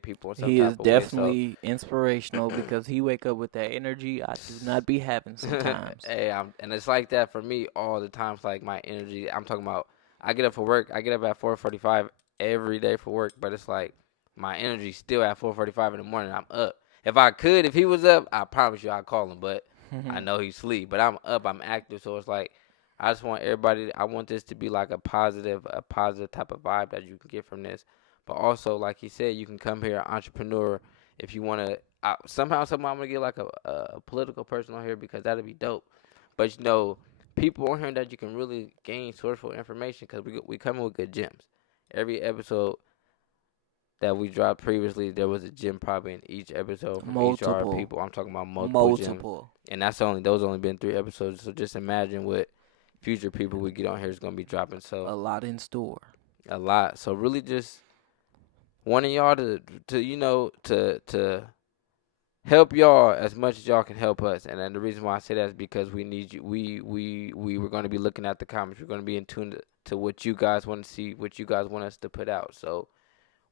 people in some He type is of way. So definitely inspirational, because he wake up with that energy I do not be having sometimes. hey, and it's like that for me all the time. It's like my energy. I'm talking about. I get up for work. I get up at 4:45 every day for work, but it's like my energy's still at 4:45 in the morning. I'm up. If he was up, I promise you I'd call him, but I know he's asleep. But I'm up. I'm active, so it's like I just want everybody. I want this to be like a positive type of vibe that you can get from this. But also, like he said, you can come here, entrepreneur, if you want to. Somehow, I'm gonna get like a political person on here, because that'd be dope. But people on here that you can really gain sourceful information, because we come in with good gems. Every episode, that we dropped previously, there was a gym probably in each episode from each of our Multiple. people. I'm talking about multiple gems, Multiple. and those only been 3 episodes. So just imagine what future people we get on here is gonna be dropping. So A lot in store. a lot. So really, just wanting y'all to to help y'all as much as y'all can help us. And then the reason why I say that is because we need you. We were going to be looking at the comments. We're going to be in tune to what you guys want to see, what you guys want us to put out. So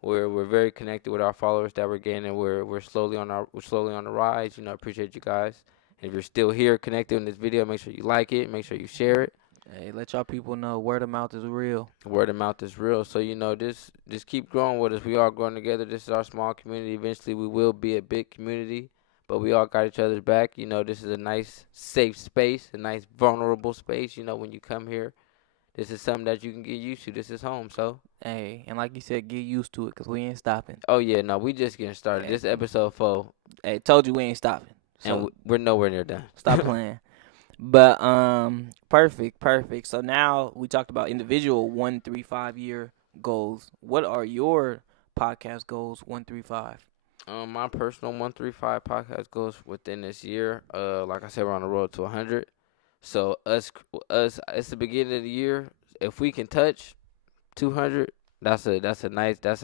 we're very connected with our followers that we're getting, and we're slowly on the rise. Appreciate you guys. And if you're still here connected in this video, make sure you like it, make sure you share it. Hey, let y'all people know word of mouth is real. Word of mouth is real. So just keep growing with us. We all growing together. This is our small community. Eventually, we will be a big community, but we all got each other's back. This is a nice, safe space, a nice, vulnerable space. When you come here, this is something that you can get used to. This is home. So, Hey, and like you said, get used to it, 'cause we ain't stopping. oh yeah, no, we just getting started. Hey. This episode 4, Hey, told you we ain't stopping. So and we're nowhere near done. stop playing. But perfect. So now we talked about individual 1, 3, 5 year goals. What are your podcast goals 1 through 5? My personal 135 podcast goals within this year. Like I said, we're on the road to 100. So us, it's the beginning of the year. If we can touch 200, that's a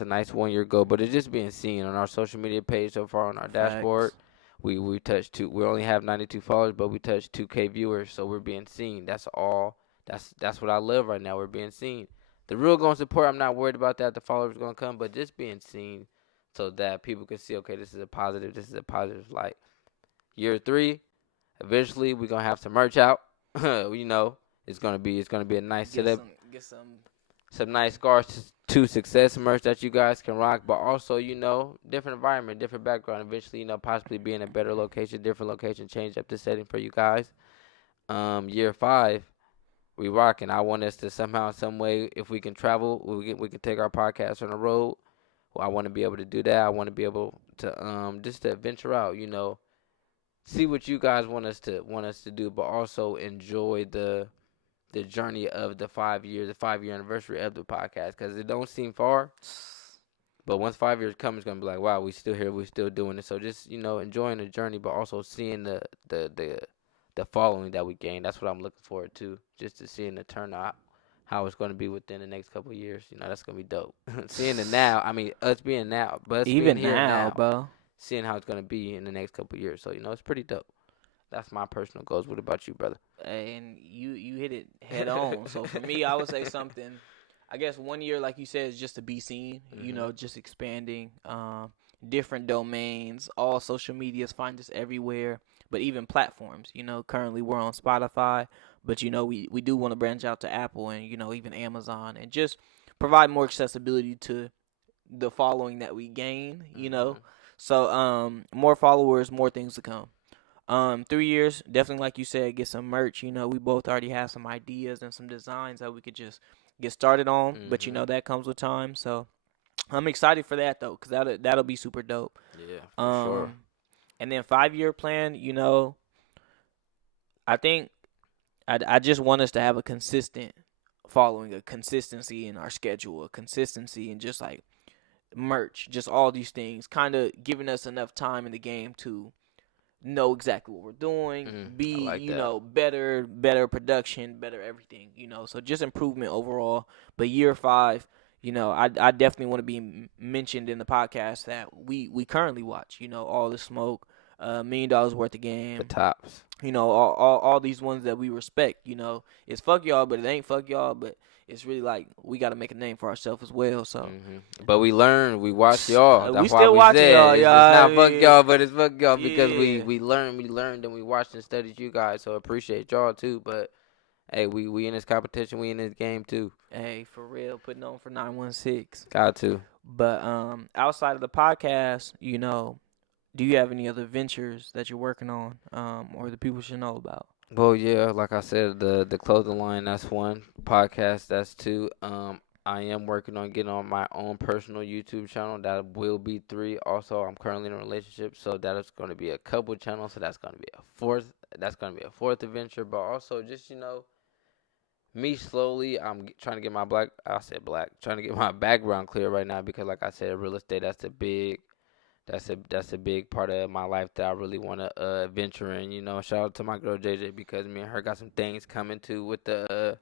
nice 1 year goal. But it's just being seen on our social media page so far on our dashboard. Facts. We touched two. We only have 92 followers, but we touched 2K viewers. So we're being seen. That's all. That's what I love right now. We're being seen. The real going support, I'm not worried about that. The followers gonna come, but just being seen, so that people can see, okay, this is a positive. This is a positive light. Year 3, eventually we're gonna have some merch out. It's gonna be a nice setup. Get some. Some nice scars to success merch that you guys can rock, but also, different environment, different background. Eventually, possibly be in a better location, different location, change up the setting for you guys. Year 5, we rocking. I want us to somehow, some way, if we can travel, we can take our podcast on the road. Well, I want to be able to do that. I want to be able to just to venture out, see what you guys want us to do, but also enjoy the journey of the 5 year anniversary of the podcast, because it don't seem far, but once 5 years come, it's gonna be like, wow, we still here, we still doing it. So just enjoying the journey, but also seeing the following that we gain. That's what I'm looking forward to, just to seeing the turnout, how it's gonna be within the next couple of years. That's gonna be dope. Seeing it now, I mean, us being now, but us Even being here now, now, bro. seeing how it's gonna be in the next couple of years. So it's pretty dope. That's my personal goals. What about you, brother? And you hit it head on. So for me, I would say something. I guess 1 year, like you said, is just to be seen. Just expanding, different domains, all social medias, find us everywhere. But even platforms. Currently we're on Spotify, but we do want to branch out to Apple and even Amazon, and just provide more accessibility to the following that we gain. So more followers, more things to come. 3 years, definitely, like you said, get some merch. We both already have some ideas and some designs that we could just get started on, but that comes with time. So I'm excited for that though, because that'll be super dope. Yeah, for sure. And then 5 year plan, I think I just want us to have a consistent following, a consistency in our schedule, a consistency in just like merch, just all these things, kind of giving us enough time in the game to know exactly what we're doing, be like better production, better everything, so just improvement overall. But year 5, I definitely want to be mentioned in the podcast that we currently watch, All the Smoke, $1 million worth of game, The tops. all these ones that we respect. It's fuck y'all, but it ain't fuck y'all, but it's really like we got to make a name for ourselves as well. So, but we learn, we watch y'all. That's we why still watching said y'all. it's not fuck y'all, but it's fuck y'all because Yeah. we learned, and we watched and studied you guys. So appreciate y'all too. But hey, we in this competition, we in this game too. Hey, for real, putting on for 916. Got to. But outside of the podcast, do you have any other ventures that you're working on, or that people should know about? Well, yeah, like I said, the clothing line, that's 1. Podcast, that's 2. I am working on getting on my own personal YouTube channel. That will be 3. Also, I'm currently in a relationship, so that is going to be a couple channels. So that's going to be a fourth. That's going to be a 4th adventure. But also, just Me slowly, trying to get my black. I said black. Trying to get my background clear right now because, like I said, real estate. That's a big part of my life that I really want to venture in. You know, shout out to my girl JJ because me and her got some things coming too with the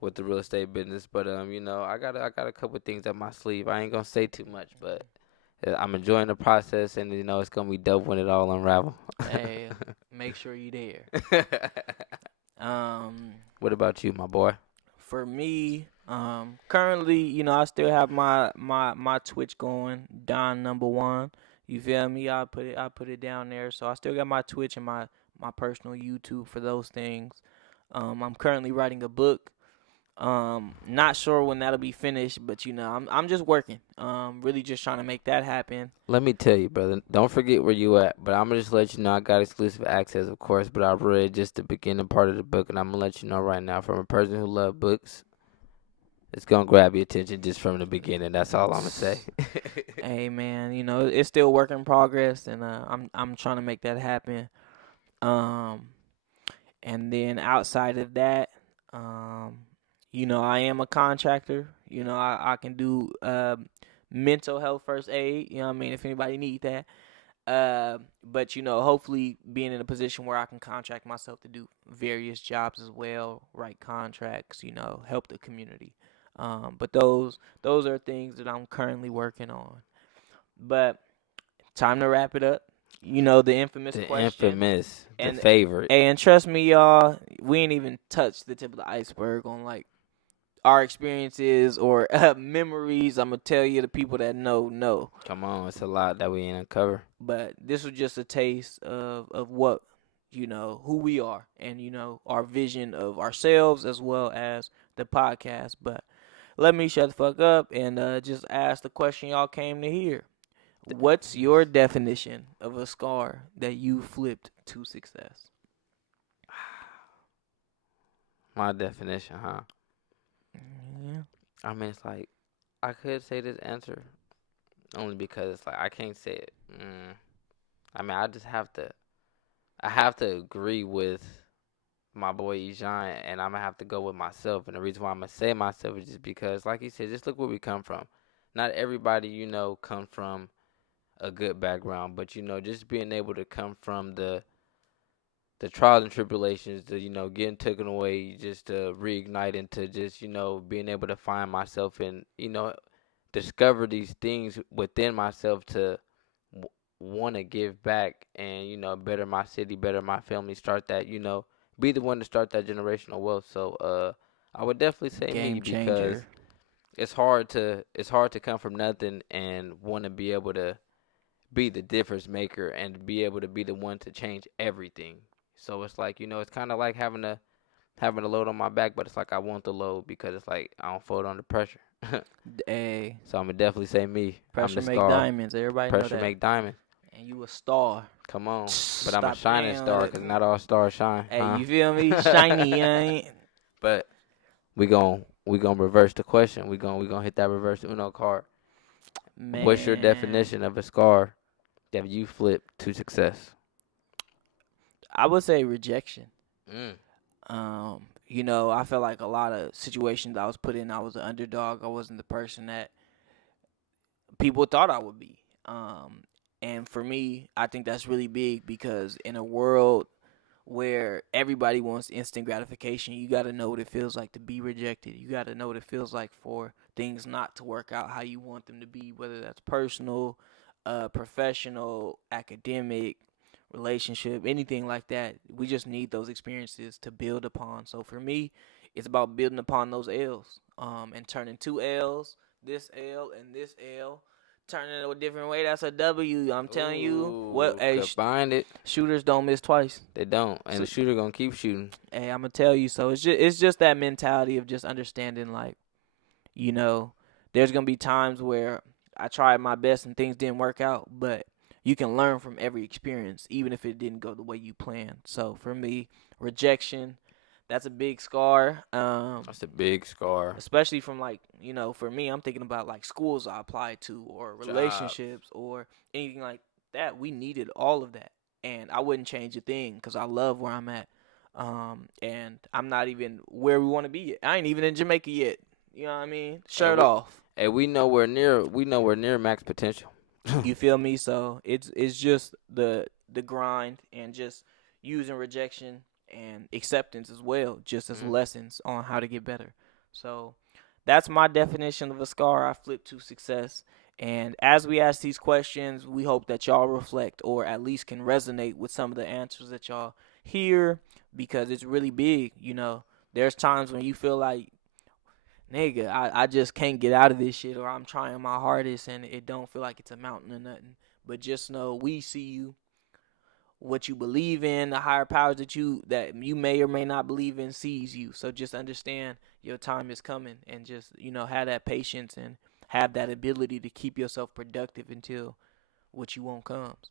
real estate business. But you know, I got a couple things up my sleeve. I ain't gonna say too much, but I'm enjoying the process, and you know, it's gonna be dope when it all unravel. Hey, make sure you there. Um, What about you, my boy? for me, currently, I still have my Twitch going, Don number one. You feel me? I put it down there. So I still got my Twitch and my personal YouTube for those things. I'm currently writing a book. Not sure when that'll be finished, but I'm just working. Really just trying to make that happen. Let me tell you, brother. Don't forget where you at. But I'm gonna just let you know I got exclusive access, of course. But I read just the beginning part of the book, and I'm gonna let you know right now, from a person who loves books, it's gonna grab your attention just from the beginning. That's all I'm gonna say. Hey man, it's still work in progress, and I'm trying to make that happen. Um, and then outside of that, um, I am a contractor. I can do mental health first aid. You know what I mean? If anybody need that. But hopefully being in a position where I can contract myself to do various jobs as well, write contracts, help the community. But those are things that I'm currently working on. But time to wrap it up. The infamous The question. infamous, the And favorite. and trust me, y'all, we ain't even touched the tip of the iceberg on like our experiences or memories. I'm gonna tell you, the people that know. Come on, it's a lot that we ain't uncover. But this was just a taste of what who we are, and our vision of ourselves as well as the podcast. But let me shut the fuck up and just ask the question y'all came to hear. What's your definition of a scar that you flipped to success? My definition, huh? Yeah. I mean, it's like I could say this answer only because it's like I can't say it. I mean, I just have to. I have to agree with my boy Ejan, and I'm gonna have to go with myself. And the reason why I'm gonna say myself is just because, like he said, just look where we come from. Not everybody, come from a good background, but just being able to come from the trials and tribulations, the getting taken away, just to reignite into just being able to find myself and discover these things within myself to want to give back and better my city, better my family, start that be the one to start that generational wealth. So I would definitely say me Game because changer. it's hard to come from nothing and want to be able to be the difference maker and be able to be the one to change everything. So it's like it's kind of like having a load on my back, but it's like I want the load because it's like I don't fold under pressure. Hey, So I'm gonna definitely say me. I'm pressure the make star. diamonds. Everybody know Pressure that. make diamond. And you a star. Come on, but I'm a Stop shining playing. star because not all stars shine, Hey, huh? you feel me? Shiny, ain't. But we gonna reverse the question. We gonna hit that reverse Uno card. What's your Man, definition of a scar that you flip to success? I would say rejection. Mm. I felt like a lot of situations I was put in, I was an underdog. I wasn't the person that people thought I would be. And for me, I think that's really big because in a world where everybody wants instant gratification, you got to know what it feels like to be rejected. You got to know what it feels like for things not to work out how you want them to be, whether that's personal, professional, academic, relationship, anything like that. We just need those experiences to build upon. So for me, it's about building upon those L's, and turning two L's, this L and this L, turning it a different way. That's a W. I'm telling you, what? Ooh, Hey, combine it. shooters don't miss twice. They don't, and So, the shooter gonna keep shooting. hey, I'm gonna tell you. So it's just that mentality of just understanding, like, you know, there's gonna be times where I tried my best and things didn't work out, but you can learn from every experience, even if it didn't go the way you planned. So for me, rejection, that's a big scar. That's a big scar. Especially from, like, for me, I'm thinking about like schools I applied to or Jobs. relationships or anything like that. We needed all of that, and I wouldn't change a thing because I love where I'm at. And I'm not even where we want to be yet. I ain't even in Jamaica yet. You know what I mean? Shirt we, off. and we know we're near max potential. You feel me? So it's just the grind and just using rejection and acceptance as well, just as lessons on how to get better. So that's my definition of a scar I flip to success. And as we ask these questions, we hope that y'all reflect or at least can resonate with some of the answers that y'all hear because it's really big. There's times when you feel like, nigga, I just can't get out of this shit, or I'm trying my hardest and it don't feel like it's a mountain or nothing. But just know we see you, what you believe in, the higher powers that you may or may not believe in sees you. So just understand your time is coming and just, have that patience and have that ability to keep yourself productive until what you want comes.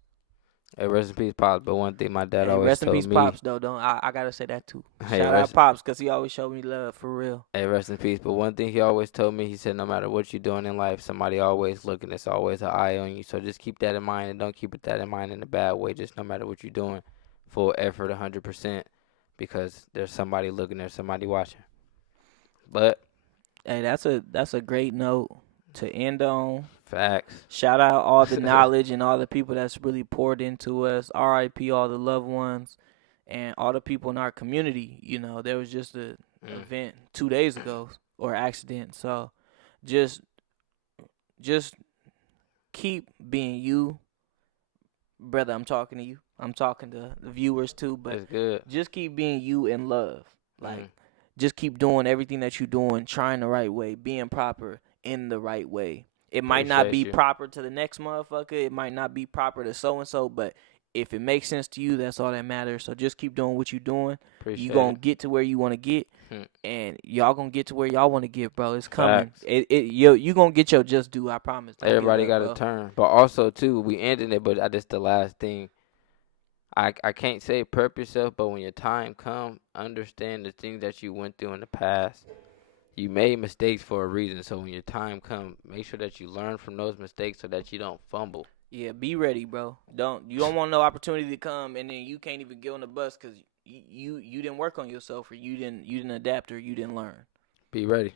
Hey, rest in peace, Pops. But one thing my dad Hey, always rest in told peace, me. Pops, though. Don't I gotta say that too. Hey, Shout out Pops, because he always showed me love, for real. Hey, rest in peace. But one thing he always told me, he said, no matter what you're doing in life, somebody always looking. It's always an eye on you. So just keep that in mind, and don't keep that in mind in a bad way. Just no matter what you're doing, full effort, 100%, because there's somebody looking, there's somebody watching. But Hey, that's a great note to end on. facts. Shout out all the knowledge and all the people that's really poured into us. R.I.P. all the loved ones and all the people in our community. There was just a event 2 days ago or accident. So just keep being you, brother. I'm talking to you. I'm talking to the viewers too. But That's good. just keep being you in love. Just keep doing everything that you're doing, trying the right way, being proper in the right way. It might not be proper to the next motherfucker. It might not be proper to so-and-so, but if it makes sense to you, that's all that matters. So just keep doing what you're doing. You're going to get to where you want to get, and y'all going to get to where y'all want to get, bro. It's coming. You going to get your just due, I promise. Everybody got a turn. But also, too, we ending it, but just the last thing. I can't say prep yourself, but when your time comes, understand the things that you went through in the past. You made mistakes for a reason, so when your time comes, make sure that you learn from those mistakes so that you don't fumble. Yeah, be ready, bro. You don't want no opportunity to come and then you can't even get on the bus because you didn't work on yourself, or you didn't adapt, or you didn't learn. Be ready.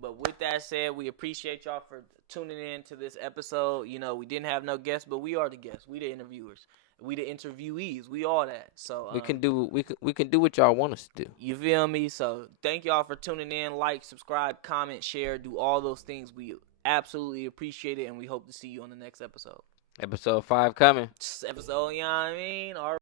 But with that said, we appreciate y'all for tuning in to this episode. We didn't have no guests, but we are the guests. We the interviewers. We the interviewees. We all that. So we can do what y'all want us to do. You feel me? So thank y'all for tuning in. Like, subscribe, comment, share, do all those things. We absolutely appreciate it, and we hope to see you on the next episode. Episode 5 coming. Episode, you know what I mean? All right.